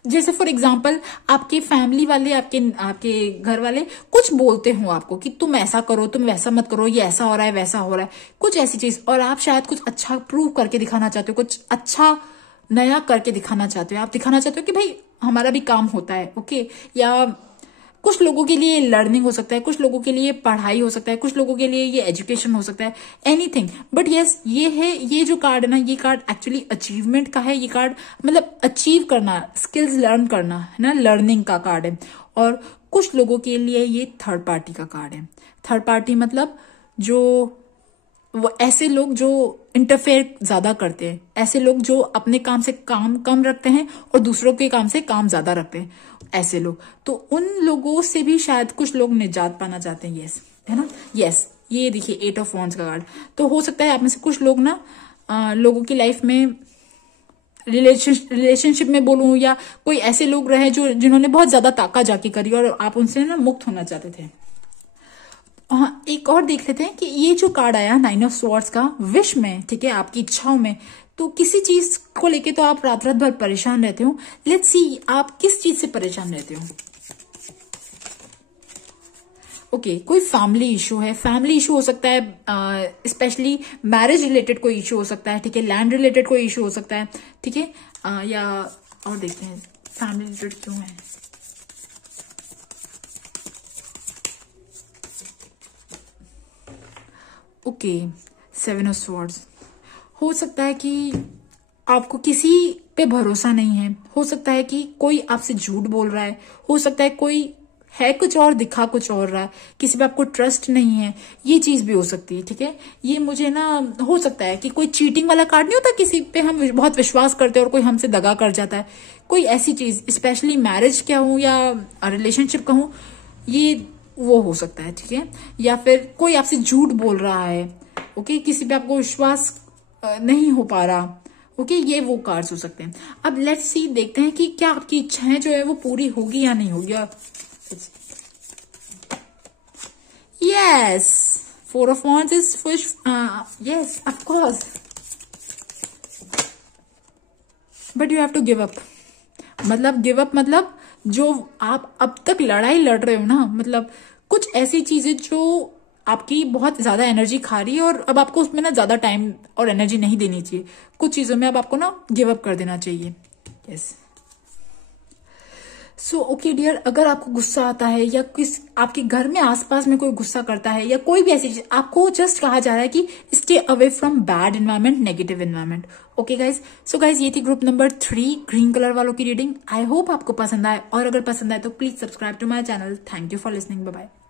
जैसे फॉर एग्जाम्पल आपके फैमिली वाले, आपके घर वाले कुछ बोलते हो आपको कि तुम ऐसा करो, तुम वैसा मत करो, ये ऐसा हो रहा है, वैसा हो रहा है, कुछ ऐसी चीज, और आप शायद कुछ अच्छा प्रूव करके दिखाना चाहते हो, कुछ अच्छा नया करके दिखाना चाहते हो। आप दिखाना चाहते हो कि भाई हमारा भी काम होता है। ओके, या कुछ लोगों के लिए लर्निंग हो सकता है, कुछ लोगों के लिए पढ़ाई हो सकता है, कुछ लोगों के लिए ये एजुकेशन हो सकता है, एनीथिंग। बट यस, ये है, ये जो कार्ड है ना, ये कार्ड एक्चुअली अचीवमेंट का है। ये कार्ड मतलब अचीव करना, स्किल्स लर्न करना है ना, लर्निंग का कार्ड है। और कुछ लोगों के लिए ये थर्ड पार्टी का कार्ड है। थर्ड पार्टी मतलब जो वो ऐसे लोग जो इंटरफेयर ज्यादा करते हैं, ऐसे लोग जो अपने काम से काम कम रखते हैं और दूसरों के काम से काम ज्यादा रखते हैं, ऐसे लोग। तो उन लोगों से भी शायद कुछ लोग निजात पाना चाहते हैं। यस, है ना, यस। ये देखिए 8 ऑफ वॉन्ड्स का कार्ड। तो हो सकता है आप में से कुछ लोग ना लोगों की लाइफ में, रिलेशनशिप में बोलूं, या कोई ऐसे लोग रहे जिन्होंने बहुत ज्यादा ताका जाकी करी और आप उनसे ना मुक्त होना चाहते थे। हाँ, एक और देख लेते हैं कि ये जो कार्ड आया 9 ऑफ स्वॉर्ड्स का, विश में, ठीक है, आपकी इच्छाओं में, तो किसी चीज को लेके तो आप रात भर परेशान रहते हो। लेट्स सी आप किस चीज से परेशान रहते हो। ओके, कोई फैमिली इशू है, फैमिली इशू हो सकता है, स्पेशली मैरिज रिलेटेड कोई इशू हो सकता है। ठीक है, लैंड रिलेटेड कोई इशू हो सकता है। ठीक है, या और देखते हैं फैमिली रिलेटेड क्यों है। Okay, 7 of swords. हो सकता है कि आपको किसी पे भरोसा नहीं है, हो सकता है कि कोई आपसे झूठ बोल रहा है, हो सकता है कोई है कुछ और दिखा कुछ और रहा है, किसी पे आपको ट्रस्ट नहीं है, ये चीज भी हो सकती है। ठीक है, ये मुझे ना हो सकता है कि कोई चीटिंग वाला कार्ड नहीं होता, किसी पे हम बहुत विश्वास करते हैं और कोई हमसे दगा कर जाता है, कोई ऐसी चीज, स्पेशली मैरिज क्या हूं या रिलेशनशिप का हूं, ये वो हो सकता है। ठीक है, या फिर कोई आपसे झूठ बोल रहा है, ओके, किसी पे आपको विश्वास नहीं हो पा रहा, ओके, ये वो कार्ड्स हो सकते हैं। अब लेट्स सी, देखते हैं कि क्या आपकी इच्छाएं जो है वो पूरी होगी या नहीं होगी। Yes, 4 of Wands is fish, yes, of course, but you have to give up। मतलब गिव अप मतलब जो आप अब तक लड़ाई लड़ रहे हो ना, मतलब कुछ ऐसी चीजें जो आपकी बहुत ज्यादा एनर्जी खा रही है और अब आपको उसमें ना ज्यादा टाइम और एनर्जी नहीं देनी चाहिए, कुछ चीजों में अब आपको ना गिव अप कर देना चाहिए। यस, सो ओके डियर, अगर आपको गुस्सा आता है या किस आपके घर में आसपास में कोई गुस्सा करता है या कोई भी ऐसी चीज, आपको जस्ट कहा जा रहा है कि stay away from bad environment, negative environment. Okay guys, so guys ये थी ग्रुप नंबर 3 ग्रीन कलर वालों की रीडिंग। आई होप आपको पसंद आए, और अगर पसंद आए तो please subscribe to my channel. Thank you for listening, bye bye.